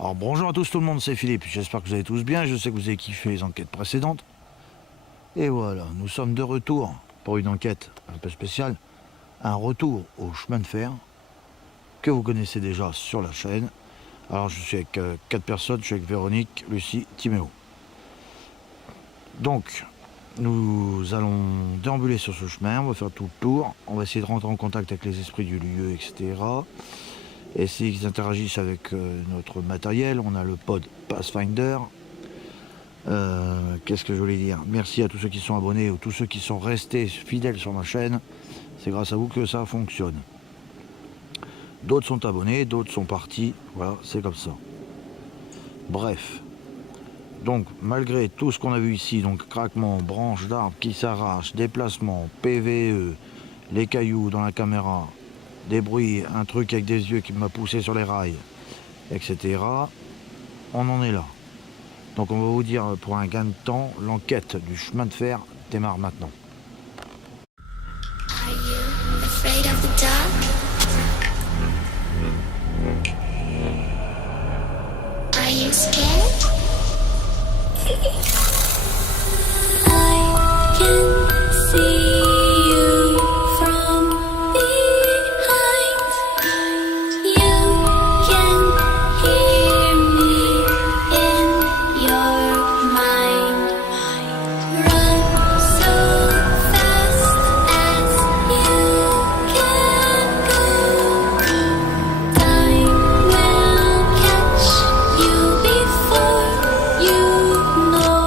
Alors bonjour à tous tout le monde, c'est Philippe, j'espère que vous allez tous bien, je sais que vous avez kiffé les enquêtes précédentes. Et voilà, nous sommes de retour pour une enquête un peu spéciale, un retour au chemin de fer que vous connaissez déjà sur la chaîne. Alors je suis avec 4 personnes, je suis avec Véronique, Lucie, Timéo. Donc, nous allons déambuler sur ce chemin, on va faire tout le tour, on va essayer de rentrer en contact avec les esprits du lieu, etc. Essayer qu'ils interagissent avec notre matériel. On a le pod Pathfinder. Qu'est-ce que je voulais dire? Merci à tous ceux qui sont abonnés ou tous ceux qui sont restés fidèles sur ma chaîne. C'est grâce à vous que ça fonctionne. D'autres sont abonnés, d'autres sont partis. Voilà, c'est comme ça. Bref. Donc, malgré tout ce qu'on a vu ici, donc craquement, branches d'arbres qui s'arrachent, déplacement, PVE, les cailloux dans la caméra, des bruits, un truc avec des yeux qui m'a poussé sur les rails, etc. On en est là. Donc on va vous dire pour un gain de temps, l'enquête du chemin de fer démarre maintenant. Are you afraid of the dark? Are you scared? I can see you from behind. You can hear me in your mind. Run so fast as you can go. Time will catch you before you know.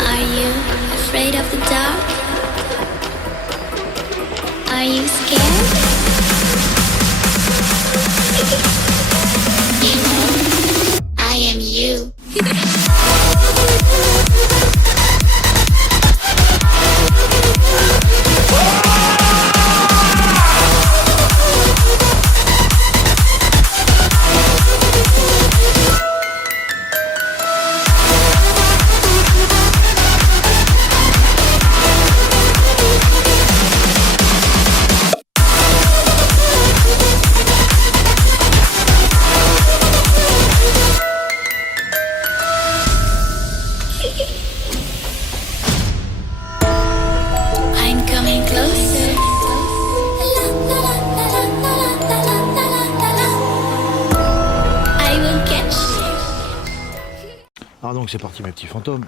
Are you afraid of the dark? Are you scared? You know, I am you. I'm coming closer. I will catch you. Ah donc c'est parti mes petits fantômes.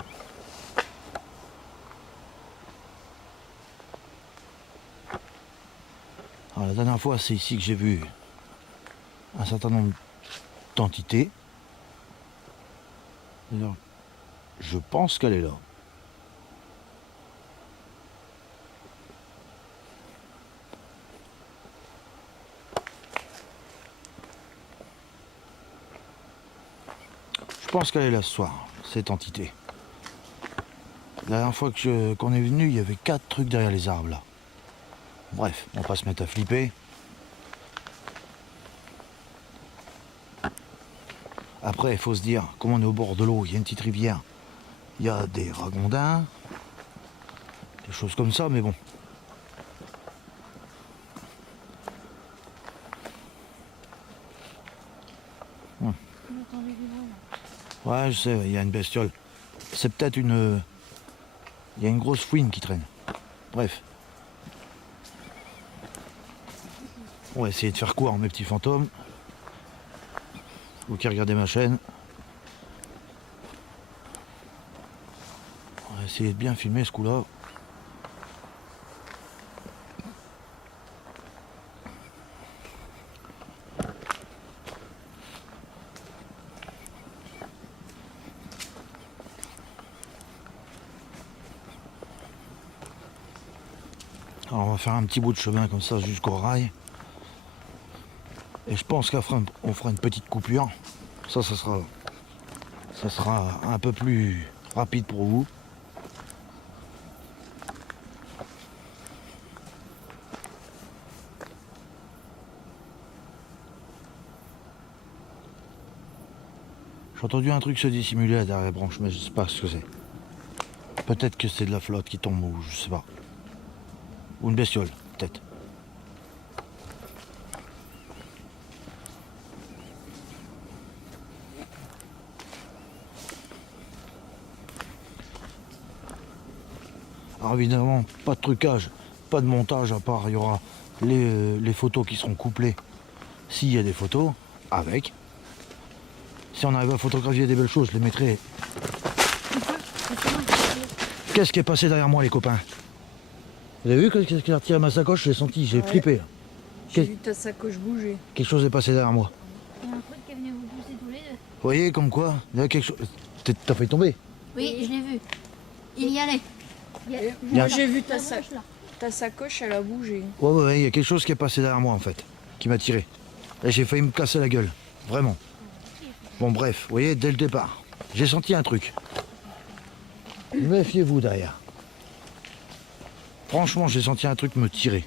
Alors, la dernière fois c'est ici que j'ai vu un certain nombre d'entités. D'ailleurs, je pense qu'elle est là. Je pense qu'elle est là ce soir, cette entité. La dernière fois qu'on est venu, il y avait 4 trucs derrière les arbres là. Bref, on va pas se mettre à flipper. Après, il faut se dire, comme on est au bord de l'eau, il y a une petite rivière, il y a des ragondins, des choses comme ça, mais bon. Ouais, je sais, il y a une bestiole. C'est peut-être une... Il y a une grosse fouine qui traîne. Bref. On va essayer de faire court, mes petits fantômes. Vous qui regardez ma chaîne. On va essayer de bien filmer ce coup-là. Alors on va faire un petit bout de chemin comme ça jusqu'au rail. Et je pense qu'on fera une petite coupure. Ça sera un peu plus rapide pour vous. J'ai entendu un truc se dissimuler derrière les branches, mais je sais pas ce que c'est. Peut-être que c'est de la flotte qui tombe ou je sais pas. Ou une bestiole, peut-être. Alors évidemment, pas de trucage, pas de montage, à part il y aura les photos qui seront couplées. S'il y a des photos, avec. Si on arrive à photographier des belles choses, je les mettrai. Qu'est-ce qui est passé derrière moi, les copains? Vous avez vu qu'est-ce qui a retiré ma sacoche? J'ai senti, j'ai flippé. Là. J'ai vu ta sacoche bouger. Quelque chose est passé derrière moi. Il y a un truc qui est venu vous pousser tous les deux. Vous voyez, comme quoi, il y a quelque chose. T'as failli tomber. Oui, je l'ai vu. Il y allait. Moi j'ai vu La branche, là. ta sacoche, elle a bougé. Ouais, il y a quelque chose qui est passé derrière moi, en fait, qui m'a tiré. Et j'ai failli me casser la gueule. Vraiment. Bon, bref, vous voyez, dès le départ, j'ai senti un truc. Méfiez-vous derrière. Franchement, j'ai senti un truc me tirer.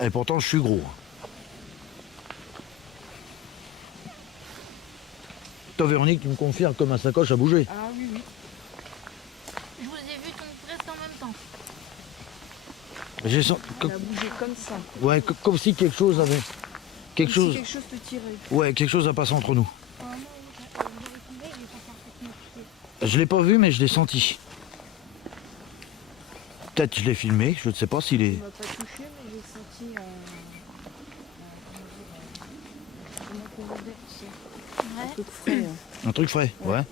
Et pourtant, je suis gros. Toi, Véronique, tu me confirmes que ma sacoche a bougé. Ah oui, oui. Je vous ai vu tomber presque en même temps. J'ai senti... Elle a bougé comme ça. Ouais, comme si quelque chose avait... Quelque Comme chose... si quelque chose te tirait. Ouais, quelque chose a passé entre nous. Moi, j'avais tombé, j'ai pas parfaitement piqué. Je l'ai pas vu, mais je l'ai senti. Peut-être je l'ai filmé, je ne sais pas s'il est... Il m'a pas touché, mais j'ai senti comment on va dire, Ouais. un truc frais. Un truc frais, ouais.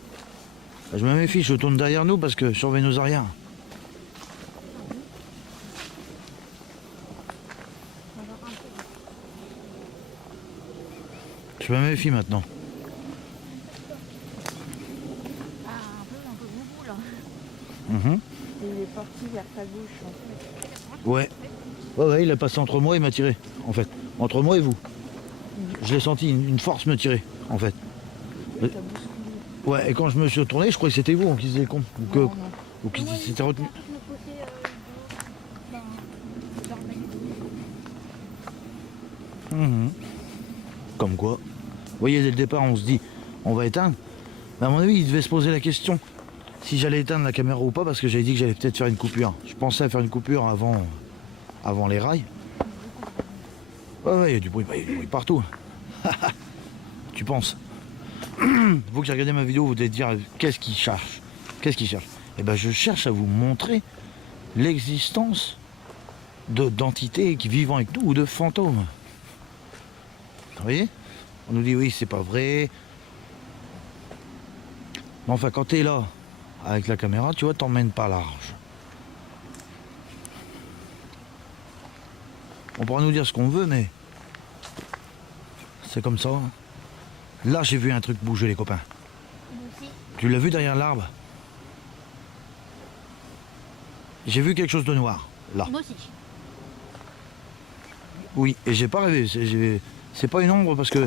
Je me méfie, je tourne derrière nous parce que je surveille nos arrières. Je me méfie maintenant. Ah, un peu boubou là. Mhm. Et il est parti vers ta gauche en fait. Ouais. Ouais, il est passé entre moi et m'a tiré, en fait. Entre moi et vous. Je l'ai senti, une force me tirer, en fait. Il t'a bousculé. Ouais, et quand je me suis retourné, je croyais que c'était vous qui faisiez con. Ou que, Non, non. ou qui s'était retenu. Mhm. Comme quoi. Vous voyez, dès le départ, on se dit, on va éteindre. Mais à mon avis, il devait se poser la question si j'allais éteindre la caméra ou pas, parce que j'avais dit que j'allais peut-être faire une coupure. Je pensais à faire une coupure avant les rails. Ouais, il y a du bruit, il y a du bruit partout. Tu penses? Vous qui regardez ma vidéo, vous devez dire, qu'est-ce qu'il cherche? Qu'est-ce qu'il cherche? Eh ben, je cherche à vous montrer l'existence d'entités qui vivent avec nous ou de fantômes. Vous voyez? On nous dit oui, c'est pas vrai. Mais enfin, quand t'es là, avec la caméra, tu vois, t'emmènes pas large. On pourra nous dire ce qu'on veut, mais c'est comme ça. Hein. Là, j'ai vu un truc bouger, les copains. Moi aussi. Tu l'as vu derrière l'arbre? J'ai vu quelque chose de noir, là. Moi aussi. Oui, et j'ai pas rêvé. C'est pas une ombre parce que...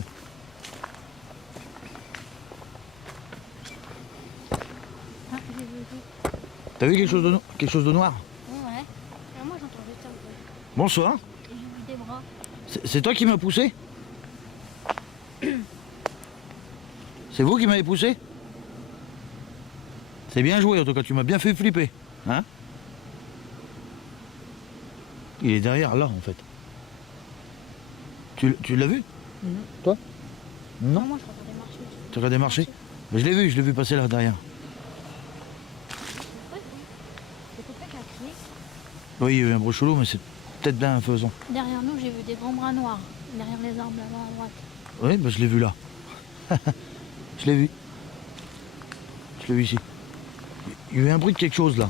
Ah, j'ai vu aussi. T'as vu quelque chose de noir? Ouais. Et moi j'entendais ça. Ouais. Bonsoir. Et j'ai vu des bras. C'est toi qui m'as poussé? C'est vous qui m'avez poussé? C'est bien joué, en tout cas, tu m'as bien fait flipper. Hein? Il est derrière, là, en fait. Tu l'as vu? Toi? Non? Moi je regardais marcher. Tu regardais marcher? Mais je l'ai vu passer là, derrière. C'est pour ça qu'il a crié. Oui, il y a eu un bruit chelou, mais c'est peut-être bien un faisan. Derrière nous, j'ai vu des grands bras noirs. Derrière les arbres là-bas à droite. Oui, bah, je l'ai vu là. Je l'ai vu. Je l'ai vu ici. Il y a eu un bruit de quelque chose là.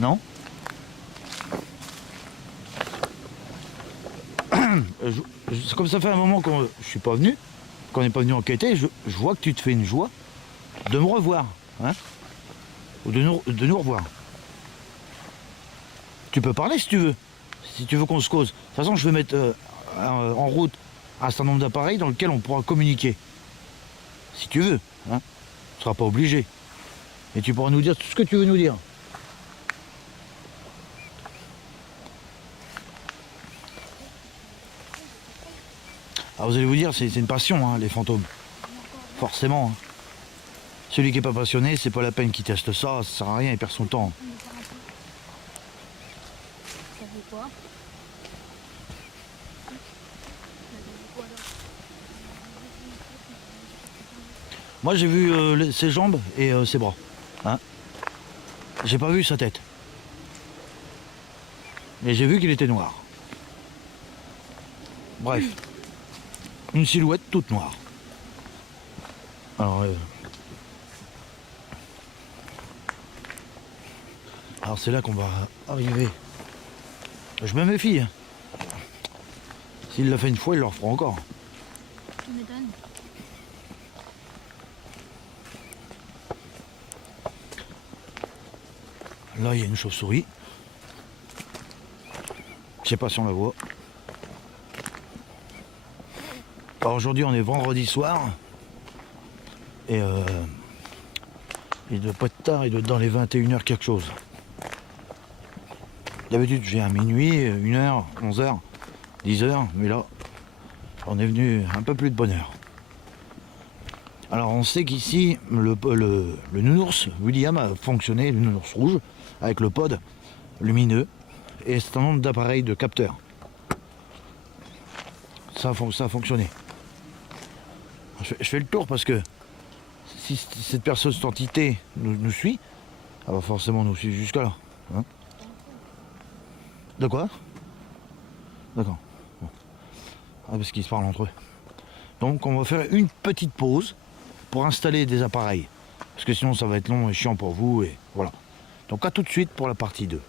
Non? C'est comme ça fait un moment qu'on je suis pas venu, qu'on n'est pas venu enquêter, je vois que tu te fais une joie de me revoir. Hein? Ou de nous revoir. Tu peux parler si tu veux. Si tu veux qu'on se cause. De toute façon, je vais mettre en route un certain nombre d'appareils dans lesquels on pourra communiquer. Si tu veux. Hein. Tu ne seras pas obligé. Et tu pourras nous dire tout ce que tu veux nous dire. Alors vous allez vous dire, c'est une passion, hein, les fantômes. forcément. Hein. Celui qui n'est pas passionné, c'est pas la peine qu'il teste ça sert à rien, il perd son temps. On va faire un peu. Ça fait quoi? Ça fait quoi alors? Moi j'ai vu ses jambes et ses bras. Hein. J'ai pas vu sa tête. Mais j'ai vu qu'il était noir. Bref. Une silhouette toute noire. Alors c'est là qu'on va arriver. Je me méfie. Hein. S'il l'a fait une fois, il le refera encore. Tu m'étonnes. Là, il y a une chauve-souris. Je sais pas si on la voit. Alors aujourd'hui, on est vendredi soir. Et il doit pas être tard, il doit être dans les 21h quelque chose. D'habitude, je viens à minuit, 1h, 11h, 10h, mais là, on est venu un peu plus de bonne heure. Alors on sait qu'ici, le nounours William a fonctionné, le nounours rouge, avec le pod lumineux et un certain nombre d'appareils de capteurs. Ça a fonctionné. Je fais le tour parce que si cette personne, cette entité nous suit, elle va forcément nous suivre jusqu'à là. Hein. De quoi? D'accord. Bon. Ah, parce qu'ils se parlent entre eux. Donc on va faire une petite pause pour installer des appareils. Parce que sinon ça va être long et chiant pour vous. Et voilà. Donc à tout de suite pour la partie 2.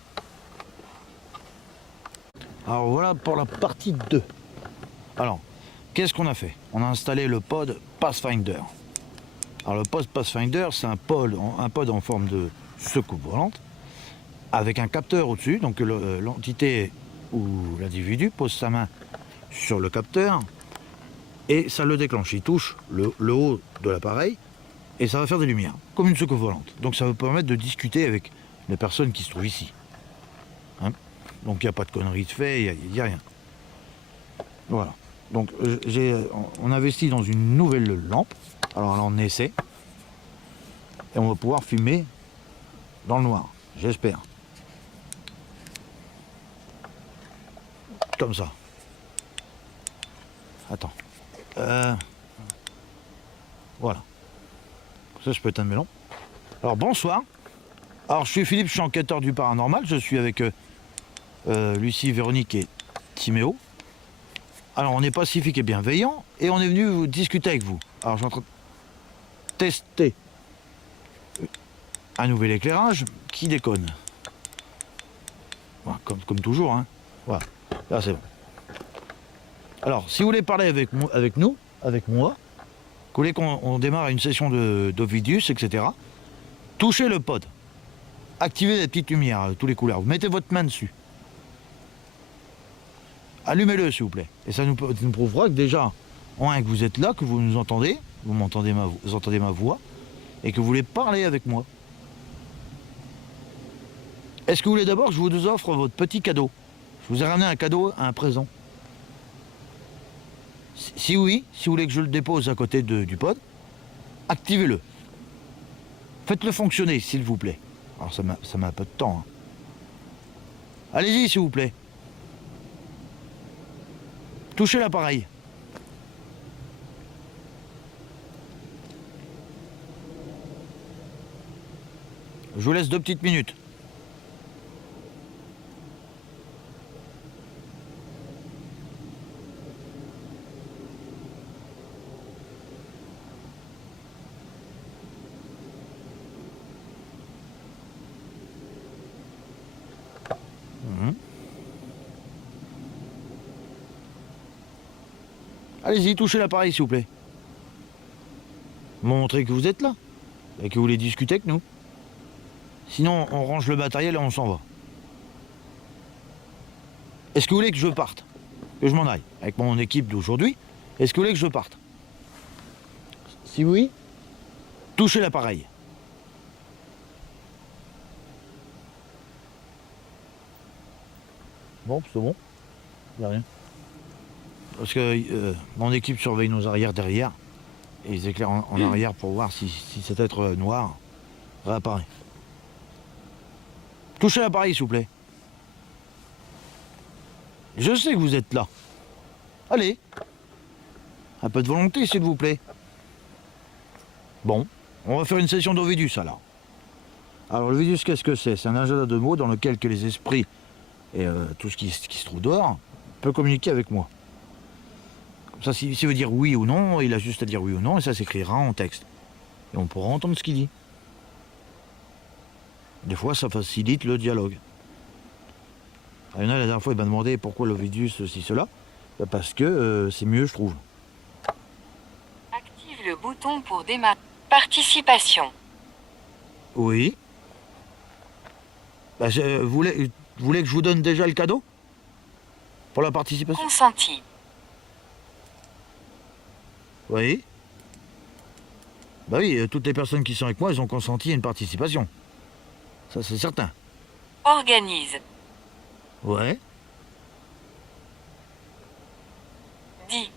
Alors voilà pour la partie 2. Alors, qu'est-ce qu'on a fait? On a installé le pod Pathfinder. Alors le pod Pathfinder, c'est un pod en forme de secoupe volante, avec un capteur au-dessus. Donc l'entité ou l'individu pose sa main sur le capteur et ça le déclenche. Il touche le haut de l'appareil et ça va faire des lumières, comme une secoupe volante. Donc ça va permettre de discuter avec les personnes qui se trouvent ici. Hein. Donc il n'y a pas de conneries de fait, il n'y a rien. Voilà. Donc on investit dans une nouvelle lampe. Alors là on essaie. Et on va pouvoir fumer dans le noir, j'espère. Comme ça. Attends. Voilà. Ça, je peux éteindre mes lampes. Alors, bonsoir. Alors, je suis Philippe, je suis enquêteur du paranormal. Je suis avec Lucie, Véronique et Timéo. Alors, on est pacifique et bienveillant. Et on est venu discuter avec vous. Alors, je suis en train de tester un nouvel éclairage qui déconne. Voilà, comme toujours, hein. Voilà. Là, c'est bon. Alors, si vous voulez parler avec moi, que vous voulez qu'on démarre une session d'Ovidius, etc., touchez le pod. Activez les petites lumières, tous les couleurs. Vous mettez votre main dessus. Allumez-le, s'il vous plaît. Et ça nous prouvera que déjà, que vous êtes là, que vous nous entendez, vous entendez ma voix, et que vous voulez parler avec moi. Est-ce que vous voulez d'abord que je vous offre votre petit cadeau? Je vous ai ramené un cadeau, un présent. Si oui, si vous voulez que je le dépose à côté du pod, activez-le. Faites-le fonctionner, s'il vous plaît. Alors ça met un peu de temps. Hein. Allez-y, s'il vous plaît. Touchez l'appareil. Je vous laisse 2 petites minutes. Allez-y, touchez l'appareil, s'il vous plaît. Montrez que vous êtes là et que vous voulez discuter avec nous. Sinon, on range le matériel et on s'en va. Est-ce que vous voulez que je parte? Que je m'en aille avec mon équipe d'aujourd'hui? Est-ce que vous voulez que je parte? Si oui, touchez l'appareil. Bon, c'est bon. Il n'y a rien. Parce que mon équipe surveille nos arrières derrière. et ils éclairent en arrière pour voir si cet être noir réapparaît. Touchez l'appareil, s'il vous plaît. Je sais que vous êtes là. Allez. Un peu de volonté, s'il vous plaît. Bon, on va faire une session d'Ovidus, alors. Alors, l'Ovidus, qu'est-ce que c'est? C'est un agenda de mots dans lequel que les esprits et tout ce qui se trouve dehors peut communiquer avec moi. Comme ça, s'il veut dire oui ou non, il a juste à dire oui ou non, et ça s'écrira en texte. Et on pourra entendre ce qu'il dit. Des fois, ça facilite le dialogue. Il y en a, la dernière fois, il m'a demandé pourquoi l'Ovidus, ceci, cela. Ben, parce que c'est mieux, je trouve. Active le bouton pour démarrer. Participation. Oui. Ben, vous voulez que je vous donne déjà le cadeau? Pour la participation? Consenti. Oui. Bah oui, toutes les personnes qui sont avec moi, elles ont consenti à une participation. Ça, c'est certain. Organise. Ouais. Dis.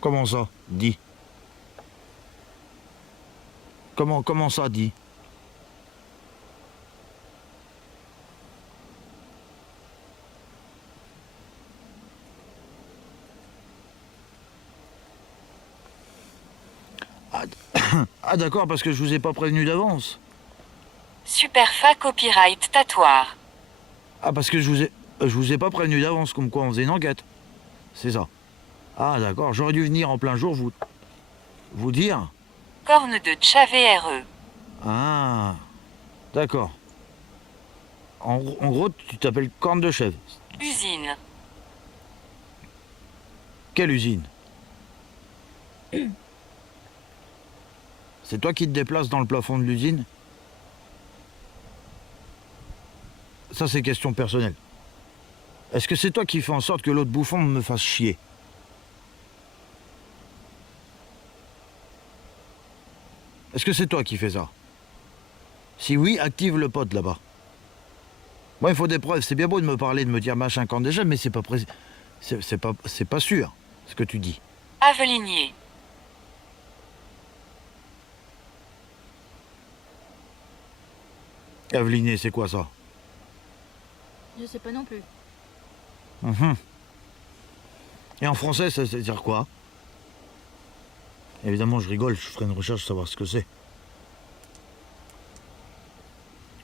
Comment ça? Dis. Comment ça, dit? Ah d'accord, parce que je vous ai pas prévenu d'avance. Superfa copyright tatoire. Ah parce que je vous ai pas prévenu d'avance, comme quoi on faisait une enquête. C'est ça. Ah d'accord, j'aurais dû venir en plein jour vous dire. Corne de Tchavé RE. Ah, d'accord. En gros, tu t'appelles corne de chèvre. Usine. Quelle usine? C'est toi qui te déplaces dans le plafond de l'usine? Ça, c'est question personnelle. Est-ce que c'est toi qui fais en sorte que l'autre bouffon me fasse chier? Est-ce que c'est toi qui fais ça? Si oui, active le pote là-bas. Moi, il faut des preuves. C'est bien beau de me parler, de me dire machin quand déjà, mais c'est pas sûr ce que tu dis. Avelinier. Aveliné, c'est quoi ça? Je sais pas non plus. Mhm. Et en français, ça veut dire quoi? Évidemment, je rigole, je ferai une recherche pour savoir ce que c'est.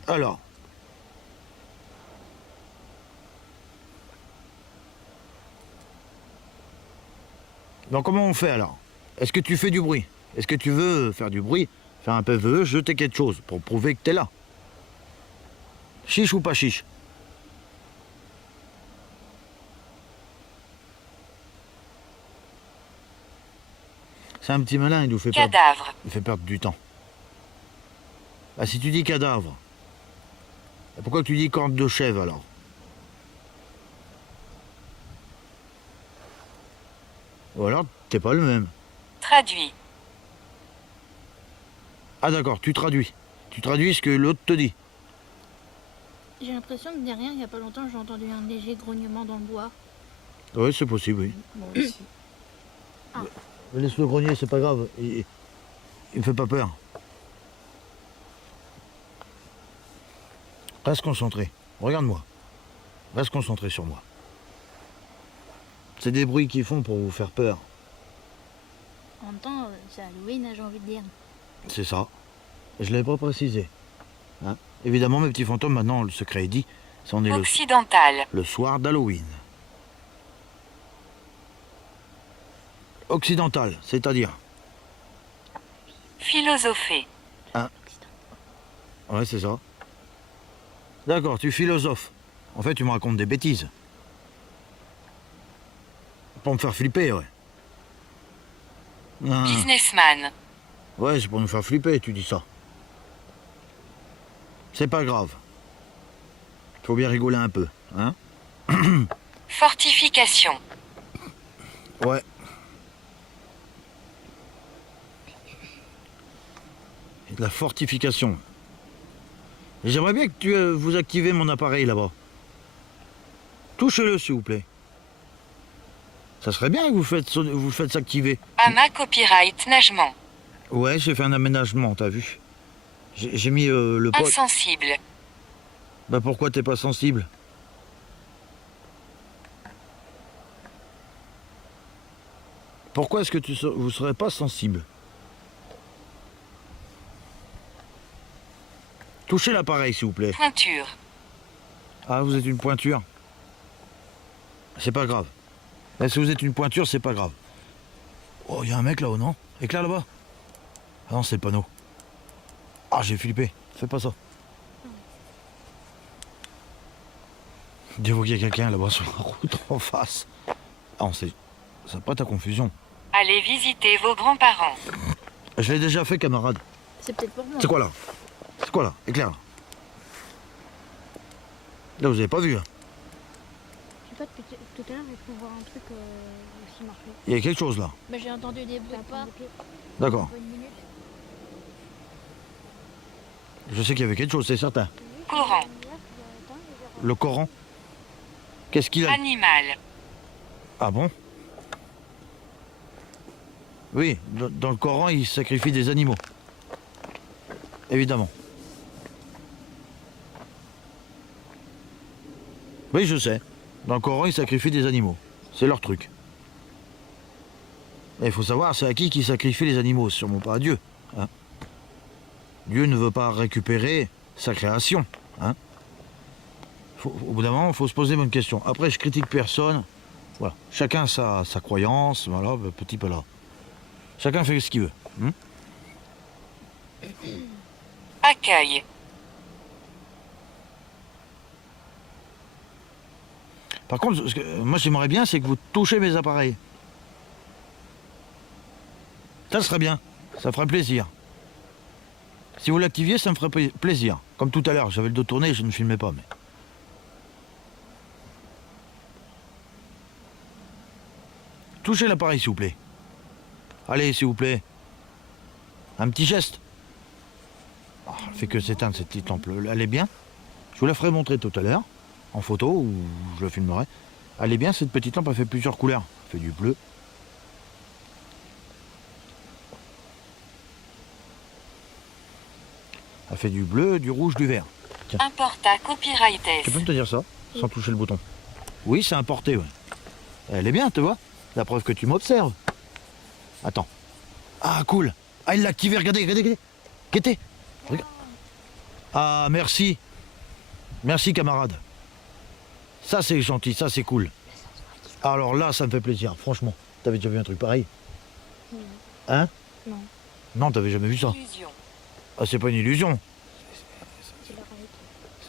Alors. Donc comment on fait alors? Est-ce que tu fais du bruit? Est-ce que tu veux faire du bruit? Faire un PVE, jeter quelque chose pour prouver que t'es là? Chiche ou pas chiche? C'est un petit malin, il nous fait Cadavre. il fait perdre du temps. Ah, si tu dis cadavre, pourquoi tu dis corne de chèvre alors? Ou alors, t'es pas le même. Traduit. Ah d'accord, tu traduis. Tu traduis ce que l'autre te dit. J'ai l'impression que derrière, il y a pas longtemps, j'ai entendu un léger grognement dans le bois. Oui, c'est possible, oui. Moi aussi. Laisse le grenier, c'est pas grave. Il me fait pas peur. Reste concentré. Regarde-moi. Reste concentré sur moi. C'est des bruits qu'ils font pour vous faire peur. En même temps, c'est Halloween, j'ai envie de dire. C'est ça. Je l'avais pas précisé. Hein? Évidemment, mes petits fantômes, maintenant, le secret est dit. C'en est Occidental. le soir d'Halloween. Occidental, c'est-à-dire? Philosopher. Ouais, c'est ça. D'accord, tu philosophes. En fait, tu me racontes des bêtises. Pour me faire flipper, ouais. Ah. Businessman. Ouais, c'est pour nous faire flipper, tu dis ça. C'est pas grave. Faut bien rigoler un peu, hein? Fortification. Ouais. Et de la fortification. J'aimerais bien que vous activez mon appareil là-bas. Touchez-le, s'il vous plaît. Ça serait bien que vous le faites s'activer. AMA copyright nagement. Ouais, j'ai fait un aménagement, t'as vu. J'ai mis le pot. Insensible. Bah pourquoi t'es pas sensible? Pourquoi est-ce que vous serez pas sensible? Touchez l'appareil, s'il vous plaît. Pointure. Ah, vous êtes une pointure. C'est pas grave. Là, si vous êtes une pointure, c'est pas grave. Oh, il y a un mec là-haut, non? Éclair là-bas. Ah non, c'est le panneau. Ah, j'ai flippé. Fais pas ça. Dites-vous qu'il y a quelqu'un là-bas sur la route en face. Ah, on sait. Ça pas ta confusion. Allez visiter vos grands-parents. Je l'ai déjà fait, camarade. C'est peut-être pour moi. C'est quoi là? C'est quoi là? Éclair là. Là, vous avez pas vu, hein? Je sais pas, depuis tout à l'heure, j'ai pu voir un truc aussi marcher. Il y a quelque chose là. Bah, j'ai entendu des bruits de pas. D'accord. Une minute. Je sais qu'il y avait quelque chose, c'est certain. Courant. Le Coran. Qu'est-ce qu'il a? Animal. Ah bon? Oui, dans le Coran, il sacrifie des animaux. Évidemment. Oui, je sais. Dans le Coran, ils sacrifient des animaux. C'est leur truc. Et il faut savoir, c'est à qui sacrifie les animaux, sûrement pas à Dieu. Hein. Dieu ne veut pas récupérer sa création. Hein. Au bout d'un moment, il faut se poser une question. Après, je critique personne. Voilà. Chacun sa croyance, voilà, petit peu là. Chacun fait ce qu'il veut. Hein. Accueil. Par contre, ce que moi j'aimerais bien, c'est que vous touchez mes appareils. Ça serait bien, ça ferait plaisir. Si vous l'activiez, ça me ferait plaisir. Comme tout à l'heure, j'avais le dos tourné, je ne filmais pas. Mais... touchez l'appareil, s'il vous plaît. Allez, s'il vous plaît. Un petit geste. Oh, elle fait que s'éteindre cette petite lampe. Elle est bien. Je vous la ferai montrer tout à l'heure, en photo, ou je la filmerai. Elle est bien, cette petite lampe, elle fait plusieurs couleurs. Elle fait du bleu. Elle fait du bleu, du rouge, du vert. Tiens, Importa copyright tu peux me te dire ça, sans toucher le bouton? Oui, c'est importé, ouais. Elle est bien, tu vois. La preuve que tu m'observes. Attends. Ah, cool. Ah, il l'a activé, regardez, regardez. Qu'était? Regarde. Ah, merci. Merci, camarade. Ça, c'est gentil, ça, c'est cool. Alors là, ça me fait plaisir, franchement. T'avais déjà vu un truc pareil? Hein? Non. Non, t'avais jamais vu ça. Illusion. Ah, c'est pas une illusion.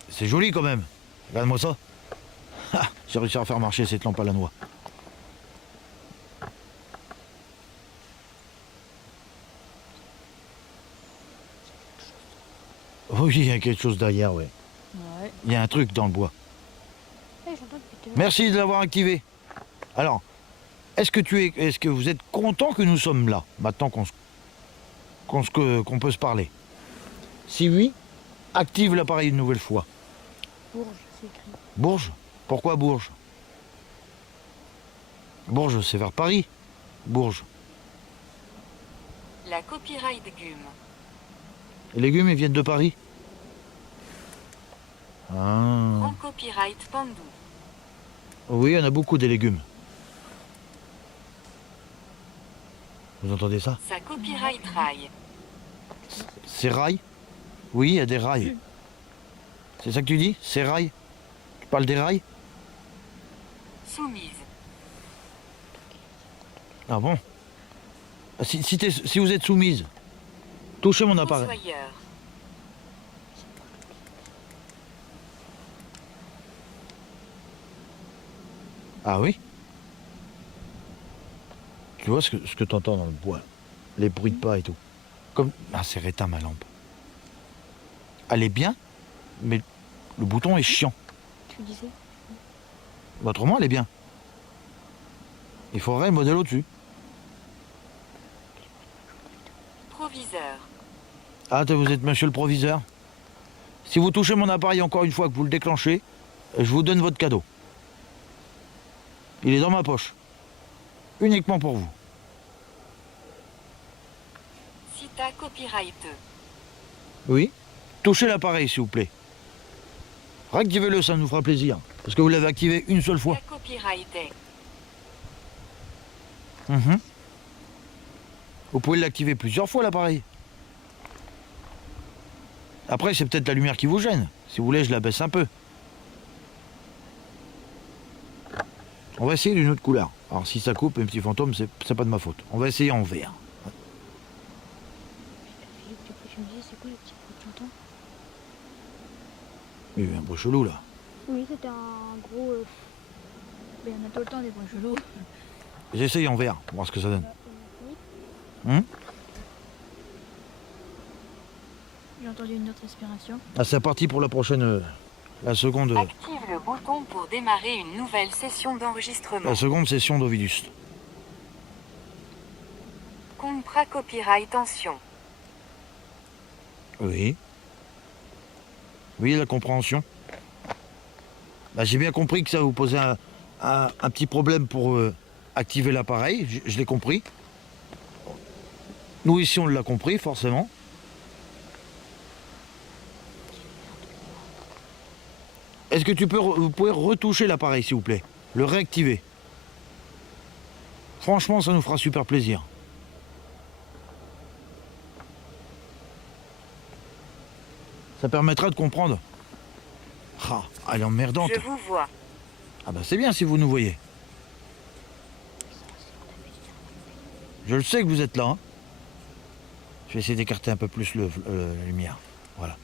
C'est joli quand même. Regarde-moi ça. Ah, j'ai réussi à faire marcher cette lampe à la noix. Oui, il y a quelque chose derrière, ouais. Ouais. Il y a un truc dans le bois. J'entends depuis tout à l'heure. Merci de l'avoir activé. Alors, est-ce que vous êtes content que nous sommes là, maintenant qu'on peut se parler? Si oui, active l'appareil une nouvelle fois. Bourges, c'est écrit. Bourges? Pourquoi Bourges? Bourges, c'est vers Paris. Bourges. La copyright Gume. Les légumes, ils viennent de Paris? Ah. En copyright Pandou. Oui, il y en a beaucoup des légumes. Vous entendez ça? Sa copyright rail. C'est rails? Oui, il y a des rails. C'est ça que tu dis? C'est rails? Tu parles des rails? Soumise. Ah bon? Si vous êtes soumise, touchez mon appareil. Fossoyeur. Ah oui? Tu vois ce que tu entends dans le bois? Les bruits de pas et tout. Comme... Ah, c'est réteint ma lampe. Elle est bien, mais le bouton est chiant. Tu disais? Autrement, elle est bien. Il faudrait le modèle au-dessus. Proviseur. Ah, vous êtes monsieur le proviseur? Si vous touchez mon appareil encore une fois que vous le déclenchez, je vous donne votre cadeau. Il est dans ma poche. Uniquement pour vous. Sita copyright. Oui. Touchez l'appareil, s'il vous plaît. Réactivez-le, ça nous fera plaisir. Parce que vous l'avez activé une seule fois. La copyright. Mhm. Vous pouvez l'activer plusieurs fois, l'appareil. Après, c'est peut-être la lumière qui vous gêne. Si vous voulez, je la baisse un peu. On va essayer d'une autre couleur. Alors, si ça coupe, un petit fantôme, c'est pas de ma faute. On va essayer en vert. Philippe, tu me disais, c'est quoi les petits bruits que j'entends? Il y a eu un bruit chelou, là. Oui, c'était un gros. Mais il y en a tout le temps des bruits chelous. J'essaye en vert, pour voir ce que ça donne. Philippe, J'ai entendu une autre respiration. Ah, c'est parti pour la prochaine... la seconde Active le bouton pour démarrer une nouvelle session d'enregistrement. session d'Ovidus. Compra copyright tension. Oui. Oui, la compréhension. Bah, j'ai bien compris que ça vous posait un petit problème pour activer l'appareil. Je l'ai compris. Nous, ici, on l'a compris, forcément. Est-ce que vous pouvez retoucher l'appareil, s'il vous plaît? Le réactiver. Franchement, ça nous fera super plaisir. Ça permettra de comprendre. Ah, elle est emmerdante. Je vous vois. Ah bah c'est bien si vous nous voyez. Je le sais que vous êtes là. Hein. Je vais essayer d'écarter un peu plus la lumière. Voilà.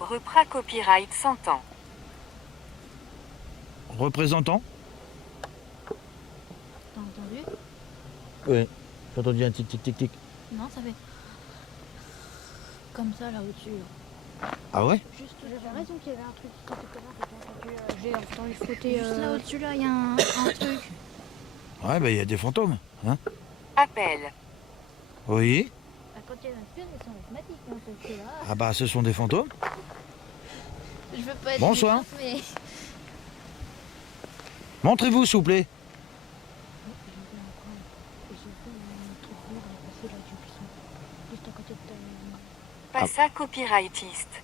Repra copyright 100 ans. Représentant? T'as entendu? Oui. J'ai entendu un tic tic tic tic. Non, ça fait... Comme ça, là, au-dessus. Là. Ah ouais? juste, j'avais raison qu'il y avait un truc qui était comment j'ai entendu frotter. Juste là, au-dessus, là, il y a un truc. Ouais, bah il y a des fantômes. Hein? Appel. Oui. Bah, quand il y a un truc, ils sont automatiques, hein, parce que là... Ah bah ce sont des fantômes. Je veux pas être Bonsoir. méchante, mais... Montrez-vous s'il vous plaît. J'ai vu un truc bleu dans le passé là du buisson. Juste à côté de ta. Passa copyrightiste.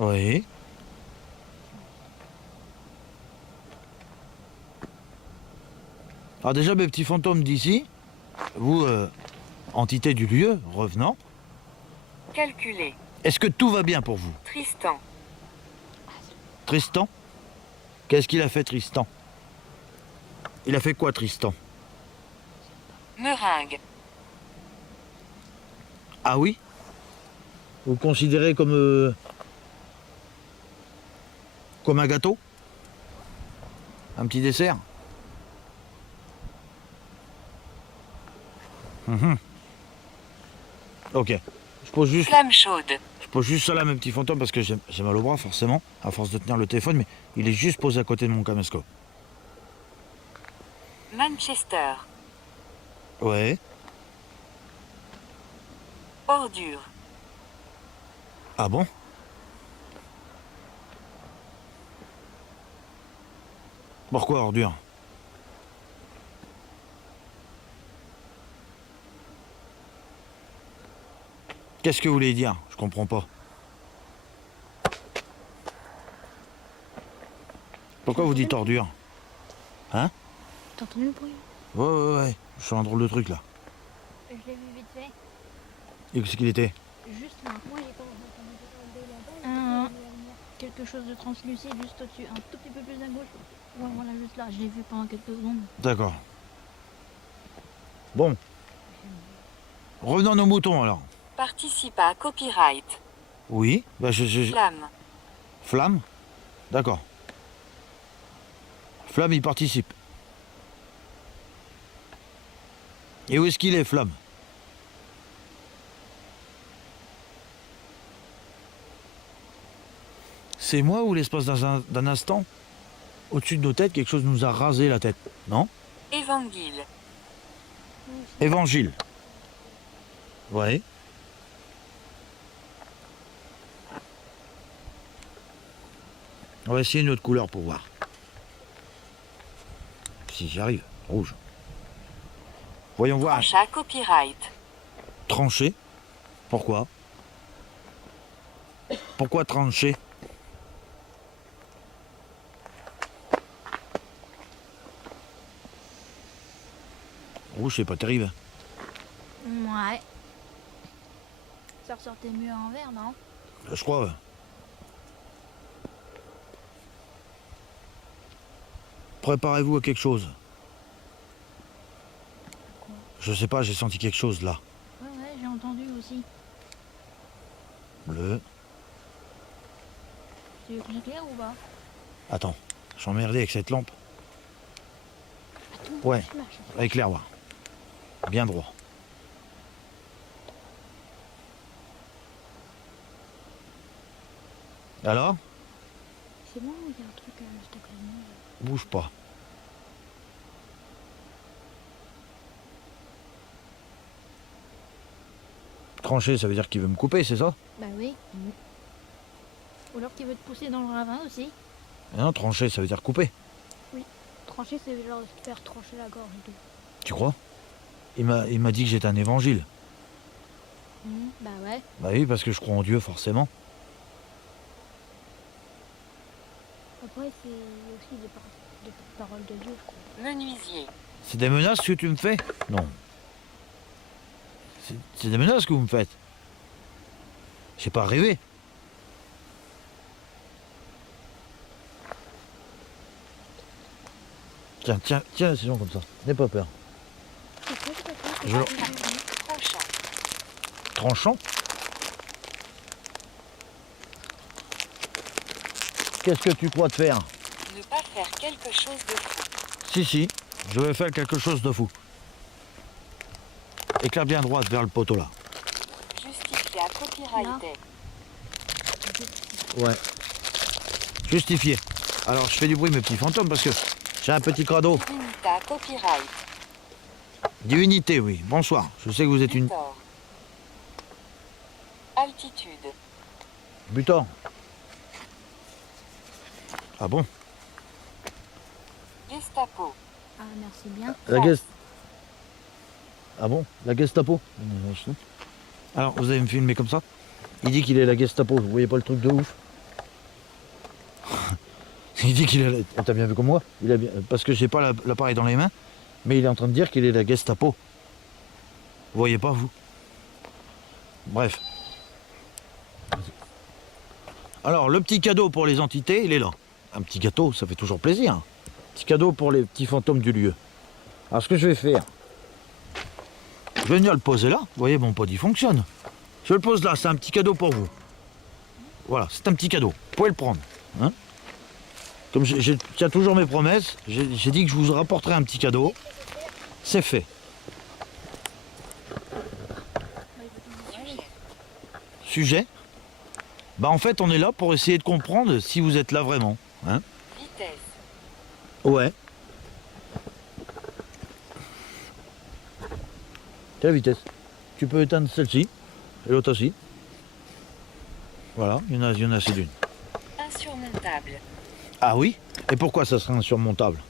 Oui. Alors déjà mes petits fantômes d'ici, vous, entité du lieu, revenant, Calculer. est-ce que tout va bien pour vous? Tristan. Tristan? Qu'est-ce qu'il a fait Tristan? Il a fait quoi Tristan? Meringue. Ah oui? Vous le considérez comme un gâteau? Un petit dessert? Mhm. Ok. Je pose juste Flamme chaude. ça là, mes petits fantômes, parce que j'ai mal au bras, forcément, à force de tenir le téléphone, mais il est juste posé à côté de mon caméscope. Manchester. Ouais. Ordure. Ah bon? Pourquoi ordure? Qu'est-ce que vous voulez dire? Je comprends pas. Pourquoi vous dites ordure? Hein? T'as entendu le bruit? Ouais. Je suis un drôle de truc là. Je l'ai vu vite fait. Et qu'est-ce qu'il était? Juste là. Moi j'ai pas entendu Quelque chose de translucide juste au-dessus. Un tout petit peu plus à gauche. Ouais, voilà, juste là. Je l'ai vu pendant quelques secondes. D'accord. Bon. Revenons à nos moutons alors. Participe à copyright. Oui. Bah, Flamme. Flamme? D'accord. Flamme, il participe. Et où est-ce qu'il est, Flamme? C'est moi ou l'espace d'un instant, au-dessus de nos têtes, quelque chose nous a rasé la tête, non? Évangile. Évangile. Ouais. On va essayer une autre couleur pour voir. si j'y arrive. Rouge. Voyons voir. Achat copyright. Trancher. Pourquoi? Pourquoi trancher? Rouge, c'est pas terrible. Ouais. Ça ressortait mieux en vert, non? Je crois. Ouais. Préparez-vous à quelque chose. Je sais pas, j'ai senti quelque chose là. Ouais, j'ai entendu aussi. Bleu. Tu veux que j'éclaire ou pas? Attends, je suis emmerdé avec cette lampe. Ouais, éclaire, voir. Bien droit. Alors? C'est bon, il y a un truc juste à côté de nous. Bouge pas. Trancher, ça veut dire qu'il veut me couper, c'est ça? Bah oui. Ou alors qu'il veut te pousser dans le ravin aussi. Non, trancher, ça veut dire couper. Trancher, c'est genre de te faire trancher la gorge et tout. Tu crois? Il m'a dit que j'étais un évangile. Bah ouais. Bah oui, parce que je crois en Dieu, forcément. Après, c'est aussi des paroles de Dieu, je crois. Menuisier. C'est des menaces que tu me fais? Non. C'est des menaces que vous me faites. J'ai pas rêvé. Tiens, sinon comme ça. N'aie pas peur. C'est quoi, Je- Tranchant. Tranchant? Qu'est-ce que tu crois de faire? Ne pas faire quelque chose de fou. Si, je vais faire quelque chose de fou. Éclaire bien droite vers le poteau là. Justifié à copyrighté. Ouais. Justifié. Alors je fais du bruit mes petits fantômes parce que j'ai un petit crado. Divinita copyright. Divinité, oui. Bonsoir. Je sais que vous êtes une... Butor. Altitude. Butor. Ah bon? Gestapo. Ah, merci bien. La Gest... Ah bon? La Gestapo? Alors, vous allez me filmer comme ça? Il dit qu'il est la Gestapo, vous voyez pas le truc de ouf? Il dit qu'il est la... Oh, t'as bien vu comme moi? Il a bien... Parce que j'ai pas l'appareil dans les mains, mais il est en train de dire qu'il est la Gestapo. Vous voyez pas, vous? Bref. Alors, le petit cadeau pour les entités, il est là. Un petit gâteau, ça fait toujours plaisir. Petit cadeau pour les petits fantômes du lieu. Alors, ce que je vais faire... Je vais venir le poser là. Vous voyez, mon pod, il fonctionne. Je le pose là, c'est un petit cadeau pour vous. Voilà, c'est un petit cadeau. Vous pouvez le prendre. Hein. Comme je tiens toujours mes promesses, j'ai dit que je vous rapporterai un petit cadeau. C'est fait. Sujet? Bah en fait, on est là pour essayer de comprendre si vous êtes là vraiment. Hein. Vitesse. Ouais. Quelle vitesse? Tu peux éteindre celle-ci, et l'autre aussi. Voilà, il y en a assez d'une. Insurmontable. Ah oui? Et pourquoi ça serait insurmontable?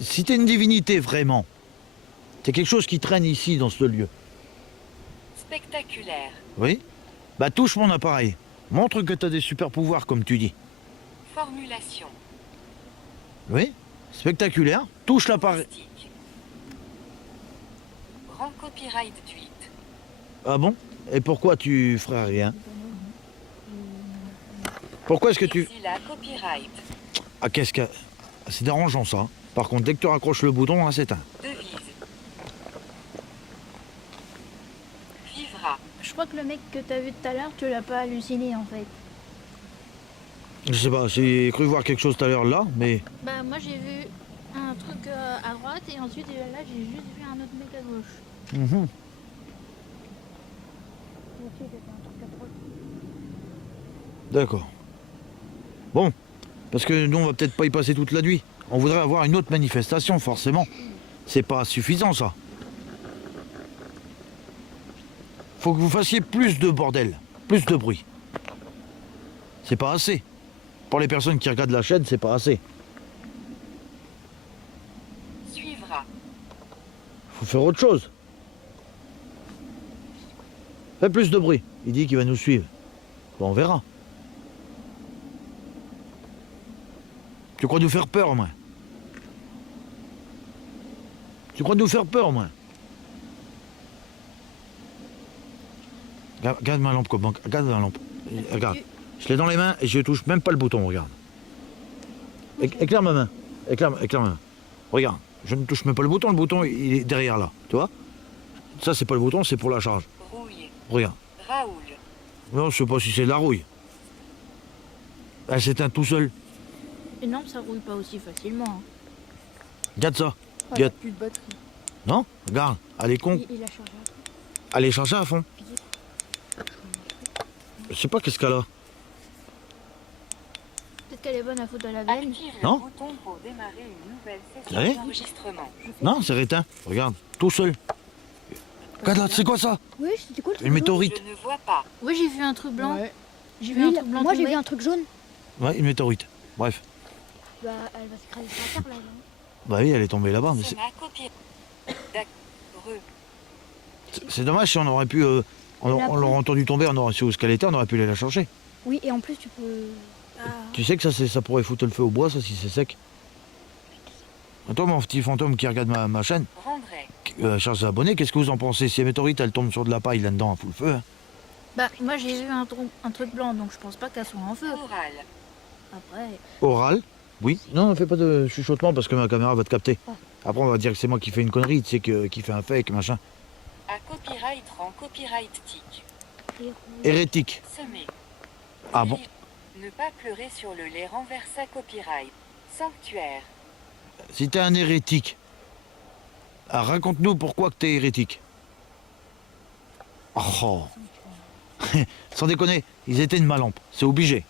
Si t'es une divinité vraiment, t'es quelque chose qui traîne ici dans ce lieu. Spectaculaire. Oui? Bah touche mon appareil. Montre que t'as des super pouvoirs comme tu dis. Formulation. Oui? Spectaculaire. Touche l'appareil. Mystique. Rang copyright tweet. Ah bon? Et pourquoi tu ferais rien? Pourquoi est-ce que tu... Exila copyright. Ah qu'est-ce que... C'est dérangeant ça. Par contre, dès que tu raccroches le bouton, là, c'est un. Devise. Vivra. Je crois que le mec que t'as vu tout à l'heure, tu l'as pas halluciné en fait. Je sais pas, j'ai cru voir quelque chose tout à l'heure là, mais... Bah moi j'ai vu un truc à droite et ensuite là j'ai juste vu un autre mec à gauche. Mhm. D'accord. Bon, parce que nous on va peut-être pas y passer toute la nuit. On voudrait avoir une autre manifestation, forcément. C'est pas suffisant ça. Faut que vous fassiez plus de bordel, plus de bruit. C'est pas assez. Pour les personnes qui regardent la chaîne, c'est pas assez. Suivra. Faut faire autre chose. Fais plus de bruit. Il dit qu'il va nous suivre. Bon, on verra. Tu crois nous faire peur, au moins? Tu crois nous faire peur, au moins? Regarde ma lampe, comment. Regarde ma lampe. Regarde. Je l'ai dans les mains et je touche même pas le bouton, regarde. Éclaire ma main. Éclaire ma main. Regarde. Je ne touche même pas le bouton il est derrière là. Tu vois? Ça, c'est pas le bouton, c'est pour la charge. Rouille. Regarde. Raoul. Non, je sais pas si c'est de la rouille. Elle s'éteint tout seul. Et non, ça roule pas aussi facilement. Hein. Regarde ça. Ah, il y a Regarde. plus de batterie. Non? Regarde. Elle est con. Il a changé. Elle est chargée à fond. Je sais pas qu'est-ce qu'elle a. Peut-être qu'elle est bonne à foutre à la benne. Active Non. le bouton pour démarrer une nouvelle Allez. session d'enregistrement. Non, c'est éteint. Regarde. Tout seul. Regarde là, c'est quoi ça? Oui, c'était quoi le truc Une jaune météorite. Je ne vois pas. Oui, j'ai vu un truc blanc. Ouais. J'ai vu Oui, un là, truc blanc. moi j'ai tomber. vu un truc jaune. Ouais, une météorite. Bref. Bah, elle va s'écraser sur la terre là. non Bah oui, elle est tombée là-bas. Mais Ça m'a copié. D'accord. c'est dommage si on aurait pu. On l'aurait entendu tomber, on aurait su où ce qu'elle était, on aurait pu aller la chercher. Oui, et en plus tu peux. Tu sais que ça pourrait foutre le feu au bois, ça, si c'est sec. Et toi, mon petit fantôme qui regarde ma chaîne, Rendrai. chers abonnés, qu'est-ce que vous en pensez? Si la météorite, elle tombe sur de la paille là-dedans, elle fout le feu. Hein. Bah, moi j'ai vu un truc blanc, donc je pense pas qu'elle soit en feu. Oral. Après, Oral. Oui. Non, ne fais pas de chuchotement parce que ma caméra va te capter. Après, on va dire que c'est moi qui fais une connerie, tu sais, qui fait un fake, machin. À copyright rang copyright tic. Hérétique. Semer. Ah bon? Ne pas pleurer sur le lait renverse à copyright. Sanctuaire. Si t'es un hérétique, raconte-nous pourquoi que t'es hérétique. Oh. Sans déconner, ils étaient de ma lampe, c'est obligé.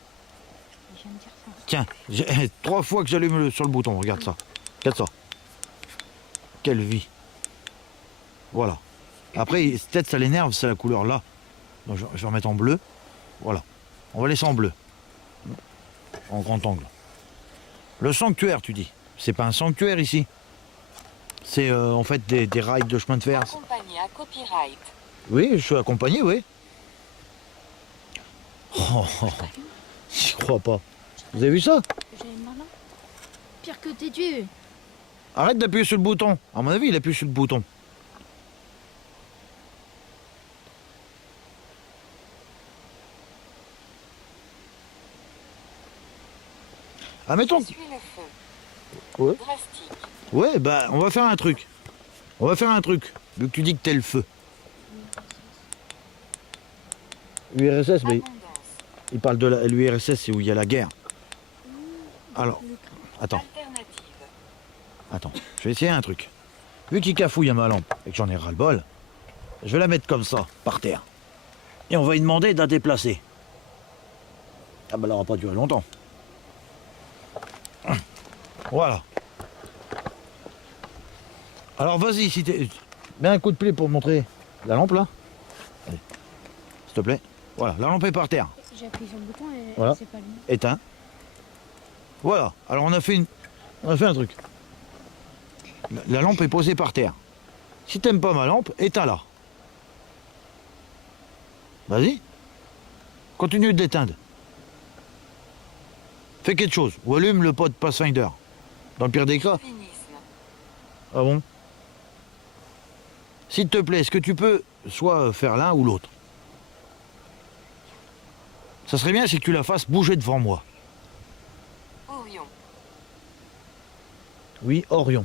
Je viens de dire ça. Tiens, j'ai 3 fois que j'allume sur le bouton, regarde ça. Regarde ça. Quelle vie. Voilà. Après, peut-être ça l'énerve, c'est la couleur là. Donc je vais remettre en bleu. Voilà. On va laisser en bleu. En grand angle. Le sanctuaire, tu dis. C'est pas un sanctuaire ici. C'est en fait des rails de chemin de fer. Accompagné à copyright. Oui, je suis accompagné, oui. Oh, j'y crois pas. Vous avez vu ça? J'avais une main là. pire que t'es tué. Arrête d'appuyer sur le bouton. À mon avis, il appuie sur le bouton. Ah, mettons. Suis le feu. Ouais. Drastique. Ouais, bah, on va faire un truc. On va faire un truc. Vu que tu dis que t'es le feu. L'URSS, mais Abondance. il parle de l'URSS, c'est où il y a la guerre. Alors, attends, Alternative. attends. Je vais essayer un truc. Vu qu'il cafouille à ma lampe et que j'en ai ras-le-bol, je vais la mettre comme ça, par terre. Et on va lui demander de la déplacer. Ah bah, elle n'aura pas duré longtemps. Voilà. Alors vas-y, si t'es... Mets un coup de pied pour montrer la lampe là. Allez. S'il te plaît. Voilà, la lampe est par terre. J'ai appuyé sur le bouton et Voilà. c'est pas allumé. Éteint. Voilà. Alors on a fait un truc. La lampe est posée par terre. Si t'aimes pas ma lampe, éteins-la. Vas-y. Continue de l'éteindre. Fais quelque chose. Ou allume le pod Pathfinder. Dans le pire des cas. Chauvinisme. Ah bon? S'il te plaît, est-ce que tu peux soit faire l'un ou l'autre? Ça serait bien si tu la fasses bouger devant moi. Orion. Oui, Orion.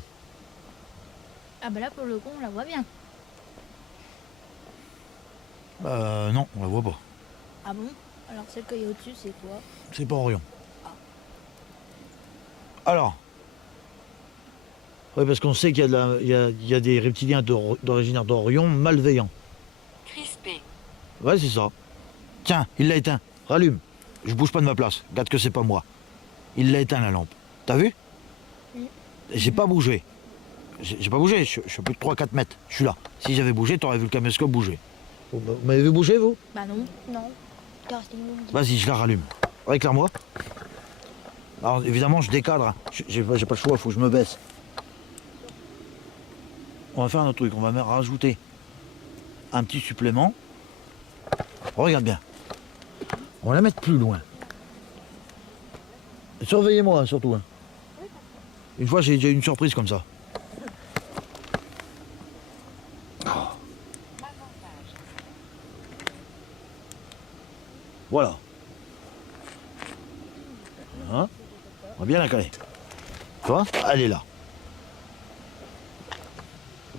Ah bah là pour le coup on la voit bien. Non, on la voit pas. Ah bon? Alors celle qu'il y a au-dessus c'est quoi? C'est pas Orion. Alors. Oui, parce qu'on sait qu'il y a, il y a des reptiliens d'origine d'Orion malveillants. Crispé. Ouais, c'est ça. Tiens, il l'a éteint. Rallume. Je bouge pas de ma place. Regarde que c'est pas moi. Il l'a éteint la lampe. T'as vu? Oui. J'ai pas bougé. J'ai pas bougé. Je suis à plus de 3-4 mètres. Je suis là. Si j'avais bougé, t'aurais vu le caméscope bouger. Vous m'avez vu bouger, vous? Bah non. Non. T'es resté une minute. Vas-y, je la rallume. Éclaire-moi. Alors évidemment, je décadre. J'ai pas le choix, il faut que je me baisse. On va faire un autre truc, on va rajouter un petit supplément. Regarde bien. On va la mettre plus loin. Surveillez-moi surtout. Hein. Une fois, j'ai déjà eu une surprise comme ça. Voilà. Hein, on va bien la caler. Tu vois? Elle est là.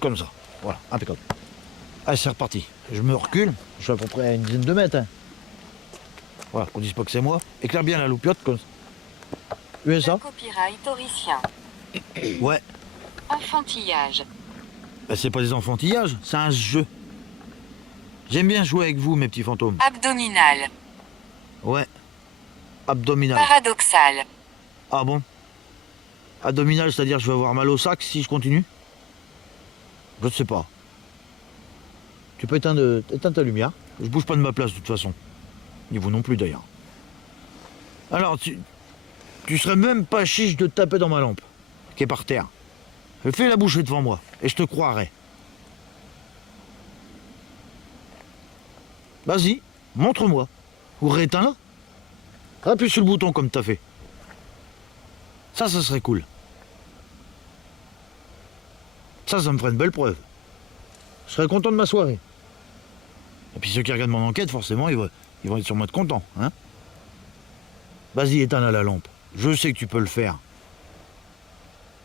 Comme ça. Voilà, impeccable. Allez, c'est reparti. Je me recule. Je suis à peu près à une dizaine de mètres. Hein. Voilà, qu'on dise pas que c'est moi. Éclaire bien la loupiote comme ça. USA? Copyright tauricien. Ouais. Enfantillage. Ben, c'est pas des enfantillages, c'est un jeu. J'aime bien jouer avec vous, mes petits fantômes. Abdominal. Ouais. Abdominal. Paradoxal. Ah bon? Abdominal, c'est-à-dire que je vais avoir mal au sac si je continue? Je ne sais pas. Tu peux éteindre ta lumière. Je bouge pas de ma place de toute façon. Ni vous non plus d'ailleurs. Alors, tu serais même pas chiche de te taper dans ma lampe, qui est par terre. Fais la bouchée devant moi, et je te croirai. Vas-y, montre-moi. Ou réteins-la. Appuie sur le bouton comme t'as fait. Ça serait cool. Ça me ferait une belle preuve. Je serais content de ma soirée. Et puis ceux qui regardent mon enquête, forcément, ils vont être sûrement être contents. Hein. Vas-y, éteins la lampe. Je sais que tu peux le faire.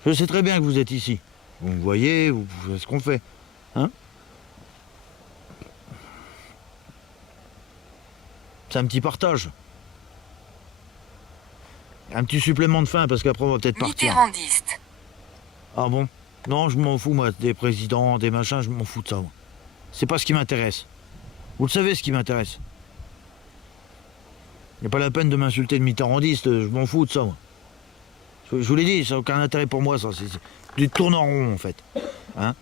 Je sais très bien que vous êtes ici. Vous me voyez, vous faites ce qu'on fait. Hein? C'est un petit partage. Un petit supplément de faim, parce qu'après on va peut-être partir. Mitterrandiste. Ah bon? Non, je m'en fous, moi, des présidents, des machins, je m'en fous de ça. Moi. C'est pas ce qui m'intéresse. Vous le savez, ce qui m'intéresse. Il n'y a pas la peine de m'insulter de mitterrandiste, je m'en fous de ça, moi. Je vous l'ai dit, ça n'a aucun intérêt pour moi, ça. C'est du tourne en rond, en fait. Hein?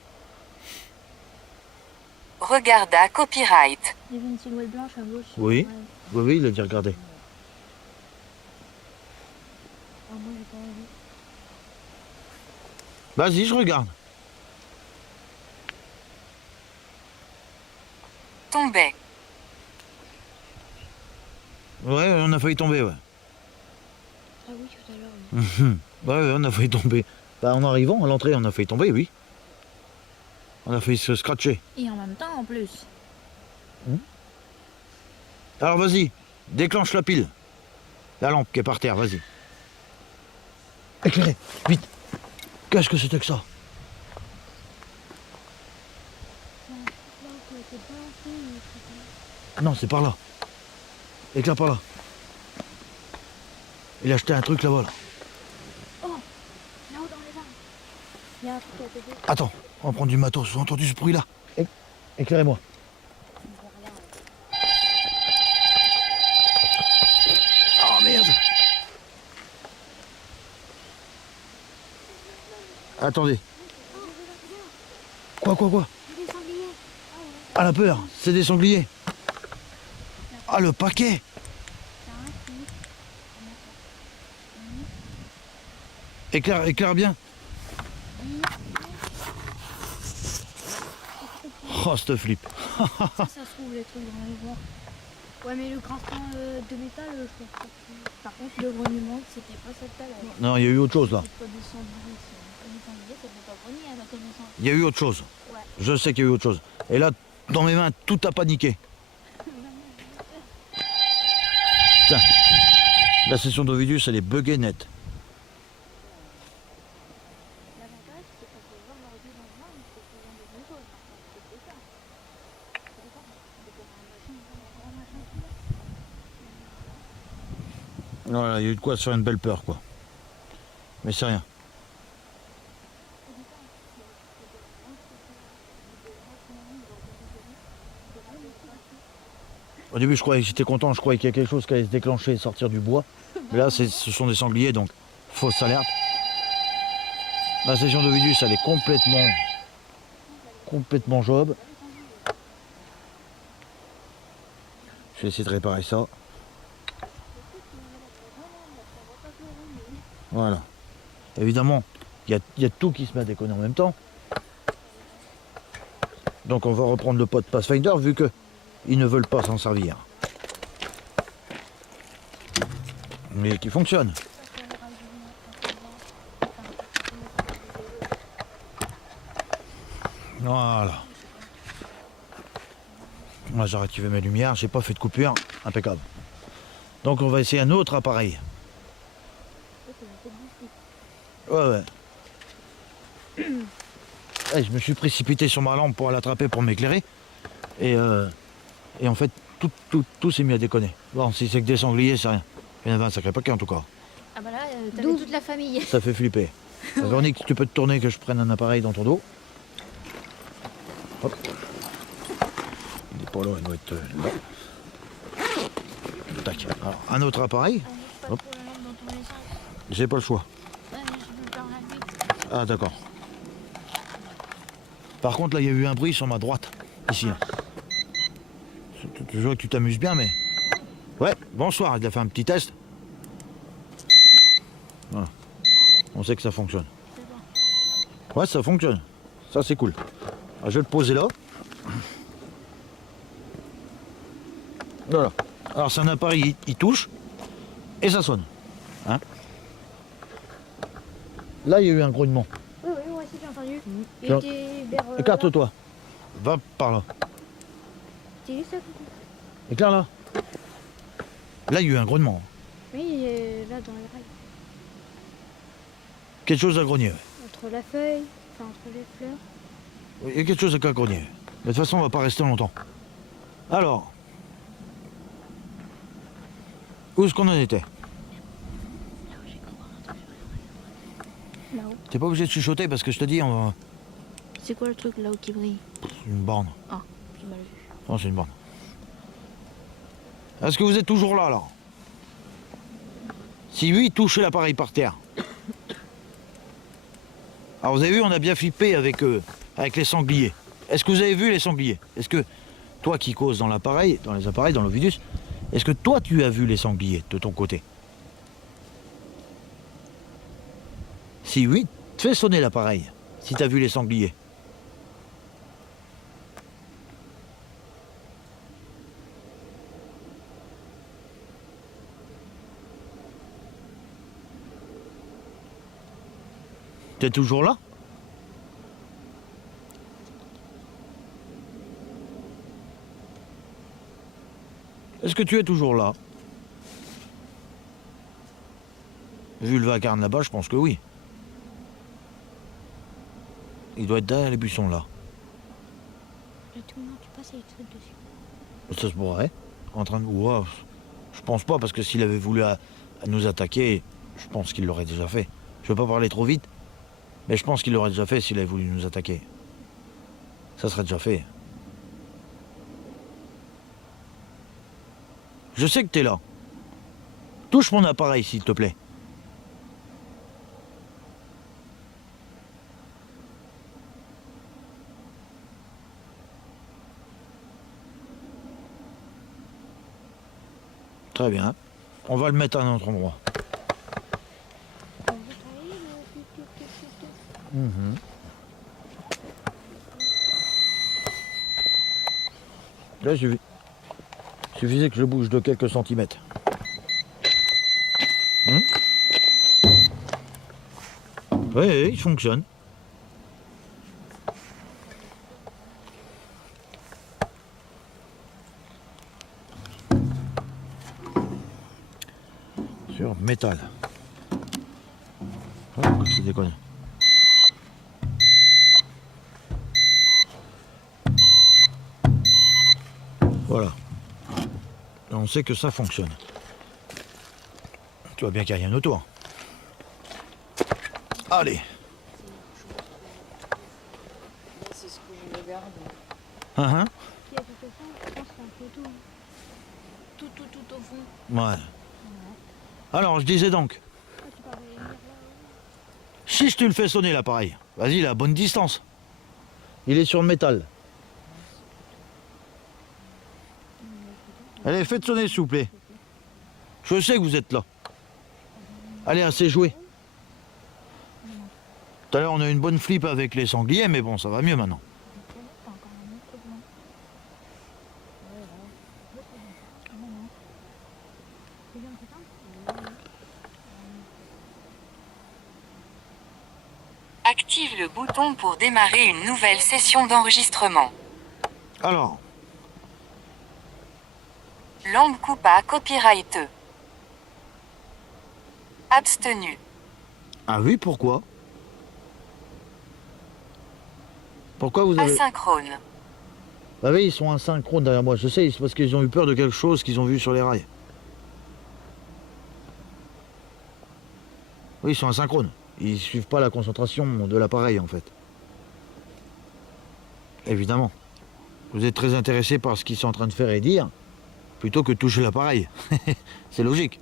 Regarda copyright. J'ai vu une silhouette blanche à gauche. Oui. Ouais. Oui, il a dit regardez. Ah, moi, j'ai pas envie. Vas-y, je regarde. Tombait. Ouais, on a failli tomber, ouais. Ah oui, tout à l'heure. Oui. Ouais, on a failli tomber. Bah, en arrivant à l'entrée, on a failli tomber, oui. On a failli se scratcher. Et en même temps, en plus. Alors vas-y, déclenche la pile. La lampe qui est par terre, vas-y. Éclairez, vite. Qu'est-ce que c'était que ça? Non, c'est par là. Éclaire par là. Il a acheté un truc là-bas. Là. Là-haut dans les arbres. Il y a un truc qui a pété. Attends, on va prendre du matos. Vous avez entendu ce bruit-là? Éclairez-moi. Oh merde! Attendez. Quoi? C'est des sangliers. Ah la peur, c'est des sangliers. Ah le paquet! Éclaire bien. Oh, ce flip. Ça se trouve les trucs dans les bois. Ouais, mais le grappin de métal, je trouve pas. Par contre, le grognement, c'était pas cette taille. Non, il y a eu autre chose là. C'est pas des sangliers, c'est des sangliers, ça fait pas grogner à ma connaissance. Il y a eu autre chose. Ouais. Je sais qu'il y a eu autre chose. Et là, dans mes mains, tout a paniqué. Tiens, la session d'Ovidus, elle est buggée net. L'avantage, c'est qu'on peut voir l'ordi dans le noir, mais c'est souvent des bonnes choses. C'est ça. C'est ça. C'est un machin. Voilà, il y a eu de quoi se faire une belle peur, quoi. Mais c'est rien. Au début, je croyais que j'étais content, je croyais qu'il y a quelque chose qui allait se déclencher et sortir du bois. Mais là, ce sont des sangliers, donc fausse alerte. La session d'Ovidus, elle est complètement job. Je vais essayer de réparer ça. Voilà. Évidemment, il y a tout qui se met à déconner en même temps. Donc on va reprendre le pot Pathfinder vu que ils ne veulent pas s'en servir. Mais qui fonctionne. Voilà. Moi j'ai activé mes lumières, j'ai pas fait de coupure, impeccable. Donc on va essayer un autre appareil. Ouais. Eh, je me suis précipité sur ma lampe pour l'attraper pour m'éclairer. Et en fait, tout s'est mis à déconner. Bon, si c'est que des sangliers, c'est rien. Il y en avait un sacré paquet en tout cas. Ah bah là, t'avais toute la famille. Ça fait flipper. Véronique, tu peux te tourner que je prenne un appareil dans ton dos. Hop. Il est pas là, il doit être là. Tac. Alors, un autre appareil. Pas Hop. trop la lampe dans tous les sens. J'ai pas le choix. Ouais, mais je peux le faire la nuit. Ah d'accord. Par contre, là, il y a eu un bruit sur ma droite. Ici. Je vois que tu t'amuses bien, mais... Ouais, bonsoir, il a fait un petit test. Voilà. On sait que ça fonctionne. C'est bon. Ouais, ça fonctionne. Ça, c'est cool. Alors, je vais le poser là. Voilà. Alors, c'est un appareil, il touche et ça sonne. Hein? Là, il y a eu un grognement. Oui, moi aussi j'ai entendu. Il Tiens. était vers. Écarte-toi. Va par là. C'est juste ça, coucou. Éclaire là. Là, il y a eu un grognement. Oui, là dans les rails. Quelque chose à grogner. Ouais. Entre la feuille, enfin entre les fleurs. Il y a quelque chose à grogner. Mais de toute façon, on va pas rester longtemps. Alors. Où est-ce qu'on en était? Là-haut. T'es pas obligé de chuchoter parce que je te dis, on va... C'est quoi le truc là-haut qui brille? Une borne. Ah, j'ai mal vu. Oh, c'est une borne. Est-ce que vous êtes toujours là, alors? Si oui, touchez l'appareil par terre. Alors, vous avez vu, on a bien flippé avec les sangliers. Est-ce que vous avez vu les sangliers? Est-ce que, toi qui causes dans l'appareil, dans les appareils, dans l'Ovidus, est-ce que toi, tu as vu les sangliers de ton côté? Si oui, fais sonner l'appareil, si tu as vu les sangliers. T'es toujours là? Est-ce que tu es toujours là? Vu le vacarme là-bas, je pense que oui. Il doit être derrière les buissons là. Là, tout le monde, tu passes et il te saute dessus. Ça se pourrait. En train de... Ouah, je pense pas parce que s'il avait voulu à nous attaquer, je pense qu'il l'aurait déjà fait. Je veux pas parler trop vite, mais je pense qu'il l'aurait déjà fait s'il avait voulu nous attaquer. Ça serait déjà fait. Je sais que t'es là. Touche mon appareil, s'il te plaît. Très bien. On va le mettre à un autre endroit. Mhm. Là, suffisait que je bouge de quelques centimètres. Oui, il fonctionne. Sur métal. Oh, c'est déconne. Voilà. Et on sait que ça fonctionne. Tu vois bien qu'il n'y a rien autour. Allez. C'est ce que je regarde. Hein, Il y a tout au fond, je pense qu'on peut tout. Tout au fond. ouais. Alors, je disais donc, Ah, tu parles de lumière là, si je te le fais sonner l'appareil, vas-y, la bonne distance. Il est sur le métal. Allez, faites sonner, s'il vous plaît. Je sais que vous êtes là. Allez, assez joué. Tout à l'heure, on a eu une bonne flip avec les sangliers, mais bon, ça va mieux maintenant. T'as encore un autre blanc. Ouais, là. Ah non, non. C'est bien, c'est ça? Active le bouton pour démarrer une nouvelle session d'enregistrement. Alors, Langue coupa copyright. Abstenu. ah oui, pourquoi? Pourquoi vous avez... Asynchrone. Bah oui, ils sont asynchrones derrière moi, je sais, c'est parce qu'ils ont eu peur de quelque chose qu'ils ont vu sur les rails. Oui, ils sont asynchrones. Ils suivent pas la concentration de l'appareil, en fait. Évidemment. Vous êtes très intéressé par ce qu'ils sont en train de faire et dire, plutôt que de toucher l'appareil. C'est logique.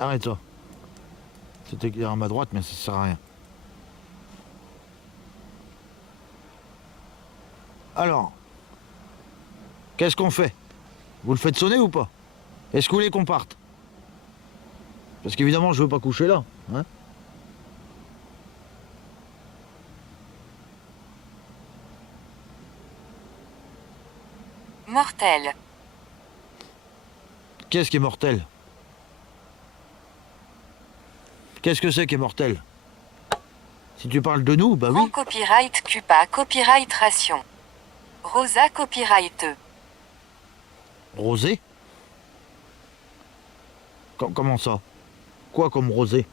Arrête ça. C'est éclairé à ma droite, mais ça sert à rien. Alors, qu'est-ce qu'on fait? Vous le faites sonner ou pas? Est-ce que vous voulez qu'on parte? Parce qu'évidemment, je veux pas coucher là. Hein? Mortel. Qu'est-ce qui est mortel? Qu'est-ce que c'est qui est mortel? Si tu parles de nous, bah oui. Ran copyright cupa copyright ration. Rosa copyright. Rosé? Comment ça? Quoi comme rosé?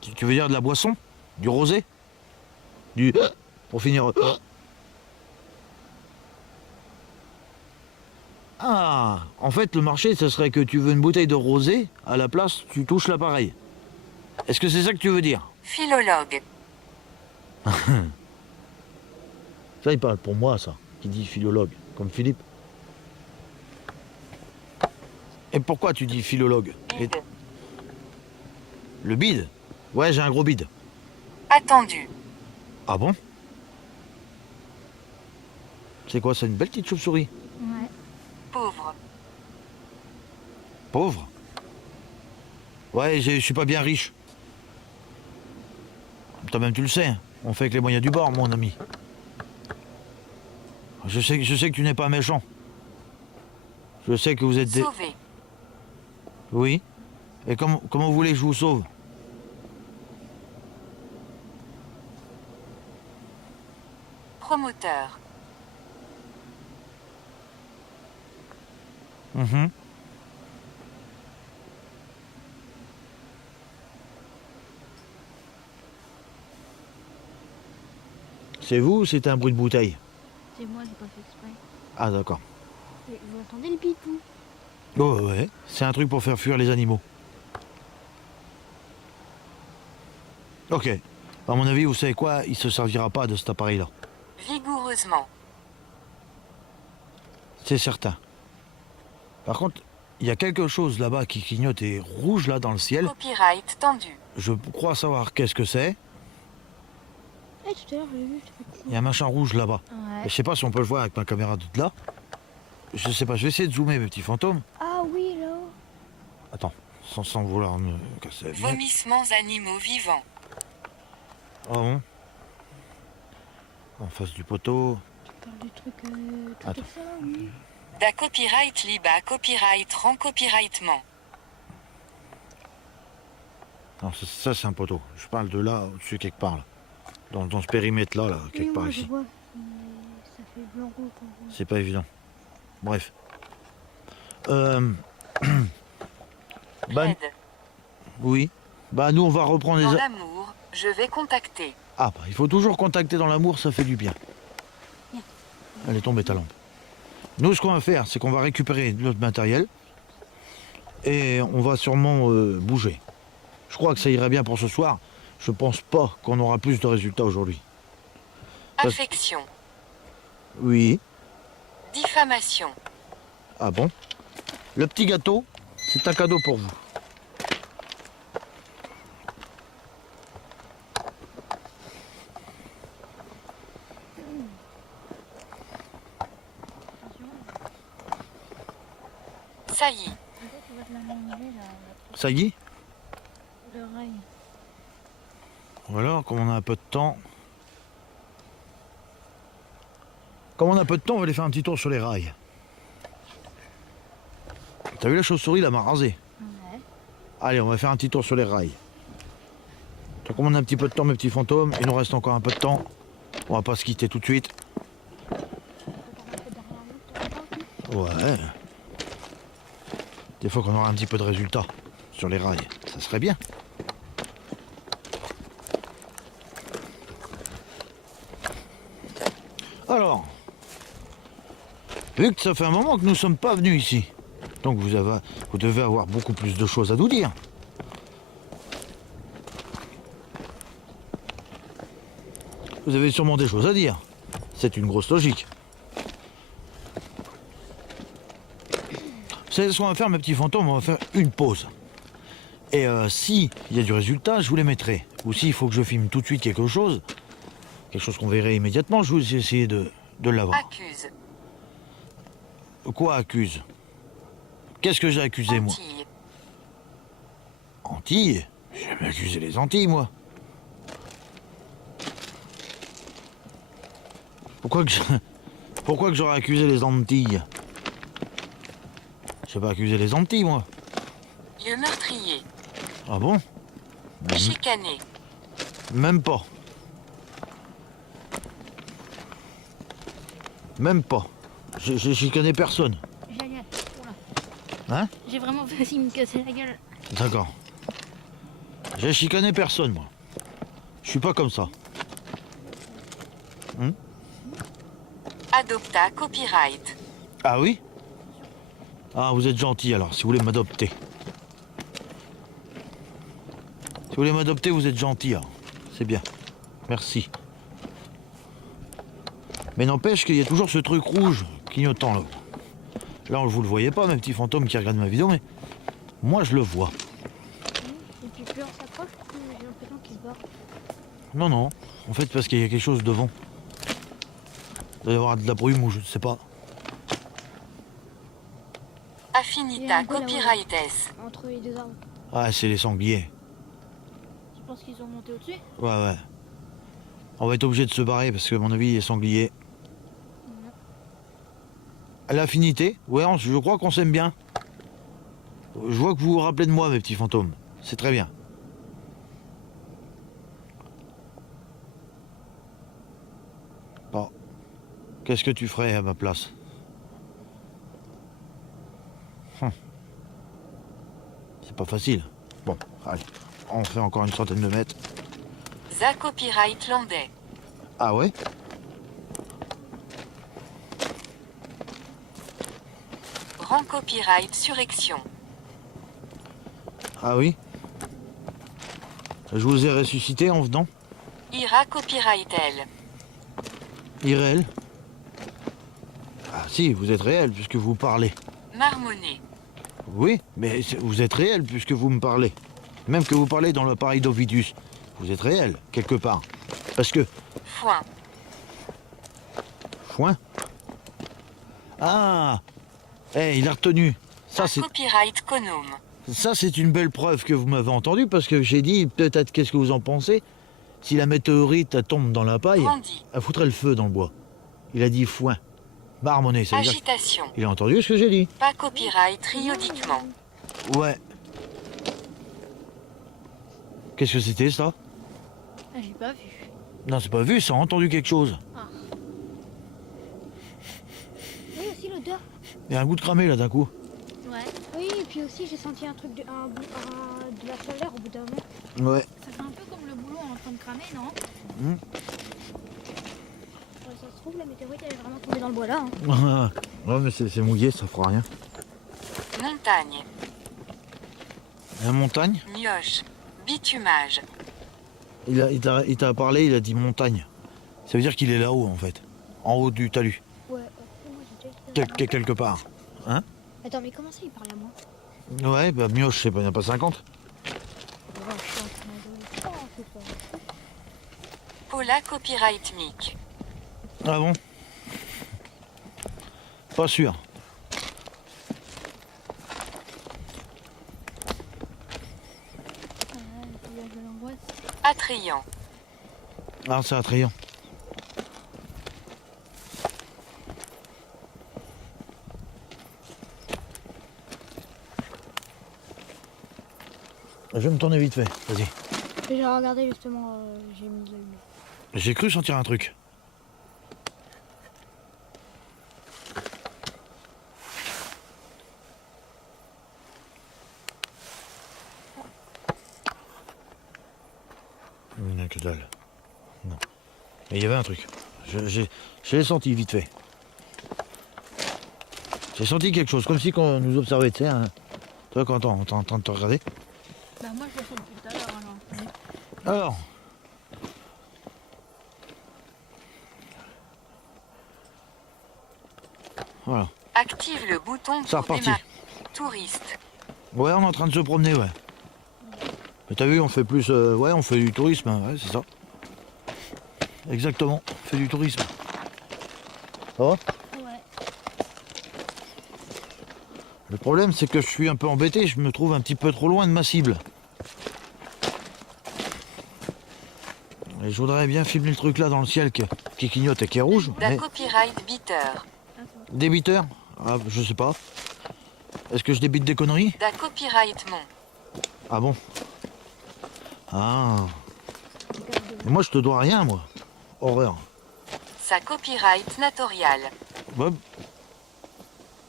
Tu veux dire de la boisson? Du rosé? Du... Pour finir... Ah, en fait, le marché, ce serait que tu veux une bouteille de rosé, à la place, tu touches l'appareil. Est-ce que c'est ça que tu veux dire? Philologue. Ça, il parle pour moi, ça, qui dit philologue, comme Philippe. Et pourquoi tu dis philologue? Bide. Le bide? Ouais, j'ai un gros bide. Attendu. Ah bon? C'est quoi, c'est une belle petite chauve-souris? Ouais. Pauvre. Pauvre? Ouais, je suis pas bien riche. Toi-même, tu le sais, on fait avec les moyens du bord, mon ami. Je sais que tu n'es pas méchant. Je sais que vous êtes des... Sauvé. Oui? Et comment vous voulez que je vous sauve? Promoteur. Mhm. C'est vous ou c'est un bruit de bouteille? C'est moi, j'ai pas fait exprès. Ah d'accord. Et vous entendez le pipou? Oh ouais, c'est un truc pour faire fuir les animaux. Ok. À mon avis, vous savez quoi? Il se servira pas de cet appareil-là. Vigoureusement. C'est certain. Par contre, il y a quelque chose là-bas qui clignote et rouge là dans le ciel. Copyright tendu. Je crois savoir qu'est-ce que c'est. Eh, tout à l'heure, j'ai vu, je sais pas Il y a un machin rouge là-bas. Ouais. Et je sais pas si on peut le voir avec ma caméra de là. Je sais pas, je vais essayer de zoomer mes petits fantômes. Ah oui, là-haut. Attends, sans vouloir me casser la vignette. Vomissements animaux vivants. Ah bon? En face du poteau. Tu parles du truc tout Attends. ça, là, oui. Da copyright liba copyright rend copyrightement. Non, ça c'est un poteau. Je parle de là, au-dessus quelque part. Là. Dans ce périmètre là, quelque Oui, part ouais, je ici. vois. Mais ça fait blanc-rouge quand on voit. C'est pas évident. Bref. Bah, Aide. oui. Bah nous on va reprendre Dans les... l'amour, je vais contacter. Ah bah il faut toujours contacter dans l'amour, ça fait du bien. Elle est tombée ta lampe. Nous ce qu'on va faire, c'est qu'on va récupérer notre matériel et on va sûrement bouger. Je crois que ça irait bien pour ce soir. Je pense pas qu'on aura plus de résultats aujourd'hui. Parce- Affection. Oui. Diffamation. Ah bon? Le petit gâteau, c'est un cadeau pour vous. Attention. Saillie. Peut-être tu vas te la manger là. Ça y est. Le rail. Voilà, comme on a un peu de temps. Comme on a peu de temps, on va aller faire un petit tour sur les rails. T'as vu la chauve-souris, là, m'a rasé. Ouais. Allez, on va faire un petit tour sur les rails. Donc, comme on a un petit peu de temps, mes petits fantômes, il nous reste encore un peu de temps. On va pas se quitter tout de suite. Ouais. Des fois qu'on aura un petit peu de résultat sur les rails, ça serait bien. Alors, vu que ça fait un moment que nous ne sommes pas venus ici, donc vous devez avoir beaucoup plus de choses à nous dire. Vous avez sûrement des choses à dire. C'est une grosse logique. Vous savez ce qu'on va faire, mes petits fantômes? On va faire une pause. Et si il y a du résultat, je vous les mettrai. Ou s'il faut que je filme tout de suite quelque chose qu'on verrait immédiatement, je vais essayer de l'avoir. Accuse. Quoi accuse? Qu'est-ce que j'ai accusé, moi? Antilles. Antilles? J'ai jamais accusé les Antilles, moi. Pourquoi que j'aurais accusé les Antilles? J'ai pas accusé les Antilles, moi. Lieu meurtrier. Ah bon? Chicané. Même pas. Même pas. J'ai chicané personne. Génial. Oula. Hein? J'ai vraiment failli me casser la gueule. D'accord. J'ai chicané personne, moi. Je suis pas comme ça. Adopta copyright. Ah oui? Ah, vous êtes gentil alors, si vous voulez m'adopter. Si vous voulez m'adopter, vous êtes gentil alors. C'est bien. Merci. Mais n'empêche qu'il y a toujours ce truc rouge clignotant là. Là, vous le voyez pas, mes petits fantômes qui regardent ma vidéo, mais moi, je le vois. Et puis plus on s'approche, plus j'ai l'impression qu'il se barre. Non, non. En fait, parce qu'il y a quelque chose devant. Il doit y avoir de la brume ou je ne sais pas. Il y a Affinita un gars là-haut. copyrightes. Entre les deux arbres. Ah, c'est les sangliers. Tu penses qu'ils ont monté au-dessus? Ouais, ouais. On va être obligé de se barrer parce que, à mon avis, les sangliers. À l'affinité, ouais, je crois qu'on s'aime bien. Je vois que vous vous rappelez de moi, mes petits fantômes. C'est très bien. Bon. Qu'est-ce que tu ferais à ma place? C'est pas facile. Bon, allez. On fait encore une centaine de mètres. Za copyright landais. Ah ouais? Rang copyright surection. Ah oui? Je vous ai ressuscité en venant? Ira copyright elle. Irréel? Ah si, vous êtes réel puisque vous parlez. Marmonné. Oui, mais vous êtes réel puisque vous me parlez. Même que vous parlez dans l'appareil d'Ovidus. Vous êtes réel, quelque part. Parce que... Foin. Foin? Ah! Eh, il a retenu. Ça, c'est... Copyright conome. Ça, c'est une belle preuve que vous m'avez entendu parce que j'ai dit, peut-être, qu'est-ce que vous en pensez? Si la météorite elle tombe dans la paille, Brandi. elle foutrait le feu dans le bois. Il a dit foin. Marmonné, ça veut dire... Agitation. Il a entendu ce que j'ai dit? Pas copyright triodiquement. Ouais. Qu'est-ce que c'était, ça? Ah, j'ai pas vu. Non, c'est pas vu, ça a entendu quelque chose. Oui, aussi l'odeur. Il y a un goût de cramé, là, d'un coup. Ouais. Oui, et puis aussi j'ai senti un truc de la chaleur au bout d'un moment. Ouais. Ça fait un peu comme le boulot en train de cramer, non? Ouais, ça se trouve, la météorite elle est vraiment tombée dans le bois là. Hein. Ouais, mais c'est mouillé, ça fera rien. Montagne. La montagne? Mioche. Bitumage. Il t'a parlé, il a dit montagne. Ça veut dire qu'il est là-haut, en fait. En haut du talus. Ouais, moi j'ai déjà été Quelque part. Hein? Attends, mais comment ça il parle à moi? Ouais, bah mioche, je sais pas, il n'y en a pas 50. Ouais, je suis en train de... Oh, c'est pas... Paula copyright mic. Ah bon? Pas sûr. Attrayant. Ah, c'est attrayant. Je vais me tourner vite fait, vas-y. J'ai regardé justement, j'ai mis de l'huile. J'ai cru sentir un truc. Il n'y a que dalle. Non. Mais il y avait un truc. Je l'ai senti vite fait. J'ai senti quelque chose, comme si on nous observait, tu sais. Hein. Tu vois, quand on est en train de te regarder. Bah moi je le sens depuis tout à l'heure alors. Alors. Voilà. Active le bouton C'est pour reparti. démarrer. Touriste. Ouais, on est en train de se promener, ouais. Mais t'as vu, on fait plus... ouais, on fait du tourisme, hein, ouais, c'est ça. Exactement, on fait du tourisme. Ça va? Ouais. Le problème, c'est que je suis un peu embêté, je me trouve un petit peu trop loin de ma cible. Et je voudrais bien filmer le truc là dans le ciel qui clignote et qui est rouge. Da Mais copyright beater. débiteur? Ah, je sais pas. Est-ce que je débite des conneries? Da copyright mon. Ah bon? Ah. Et moi, je te dois rien, moi. Horreur. Sa copyright natorial. Ouais.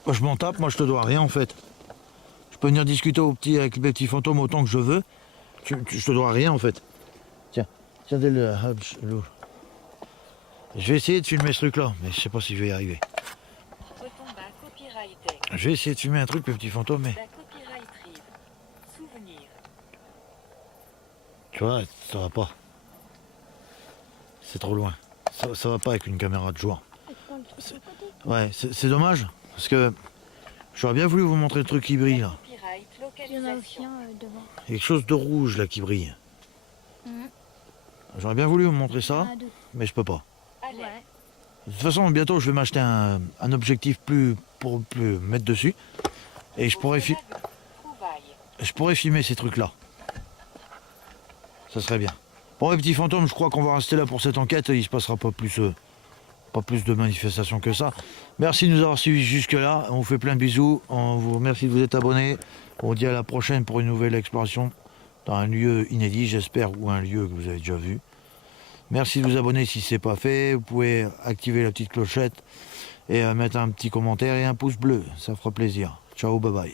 Moi, je m'en tape, moi, je te dois rien, en fait. Je peux venir discuter avec les petits fantômes autant que je veux. Je te dois rien, en fait. Tiens, tiens, je vais essayer de filmer ce truc-là, mais je sais pas si je vais y arriver. Bouton bas copyrighté. Je vais essayer de filmer un truc, le petit fantôme, mais... Da copyright rive. Souvenir. Tu vois, ça va pas. C'est trop loin. Ça va pas avec une caméra de jour. Ouais, c'est dommage, parce que j'aurais bien voulu vous montrer le truc qui brille, là. Copyright Il y en a aussi localisation. un devant. Il y a quelque chose de rouge, là, qui brille. Mhm. J'aurais bien voulu vous montrer ça, Il y en a deux. mais je peux pas. Alerte. Ouais. De toute façon, bientôt, je vais m'acheter un objectif pour plus mettre dessus. Et je pourrais filmer ces trucs-là. Ça serait bien. Bon, les petits fantômes, je crois qu'on va rester là pour cette enquête. Il se passera pas plus de manifestations que ça. Merci de nous avoir suivis jusque-là. On vous fait plein de bisous. On vous remercie de vous être abonnés. On vous dit à la prochaine pour une nouvelle exploration dans un lieu inédit, j'espère, ou un lieu que vous avez déjà vu. Merci de vous abonner si ce n'est pas fait. Vous pouvez activer la petite clochette et mettre un petit commentaire et un pouce bleu. Ça fera plaisir. Ciao, bye bye.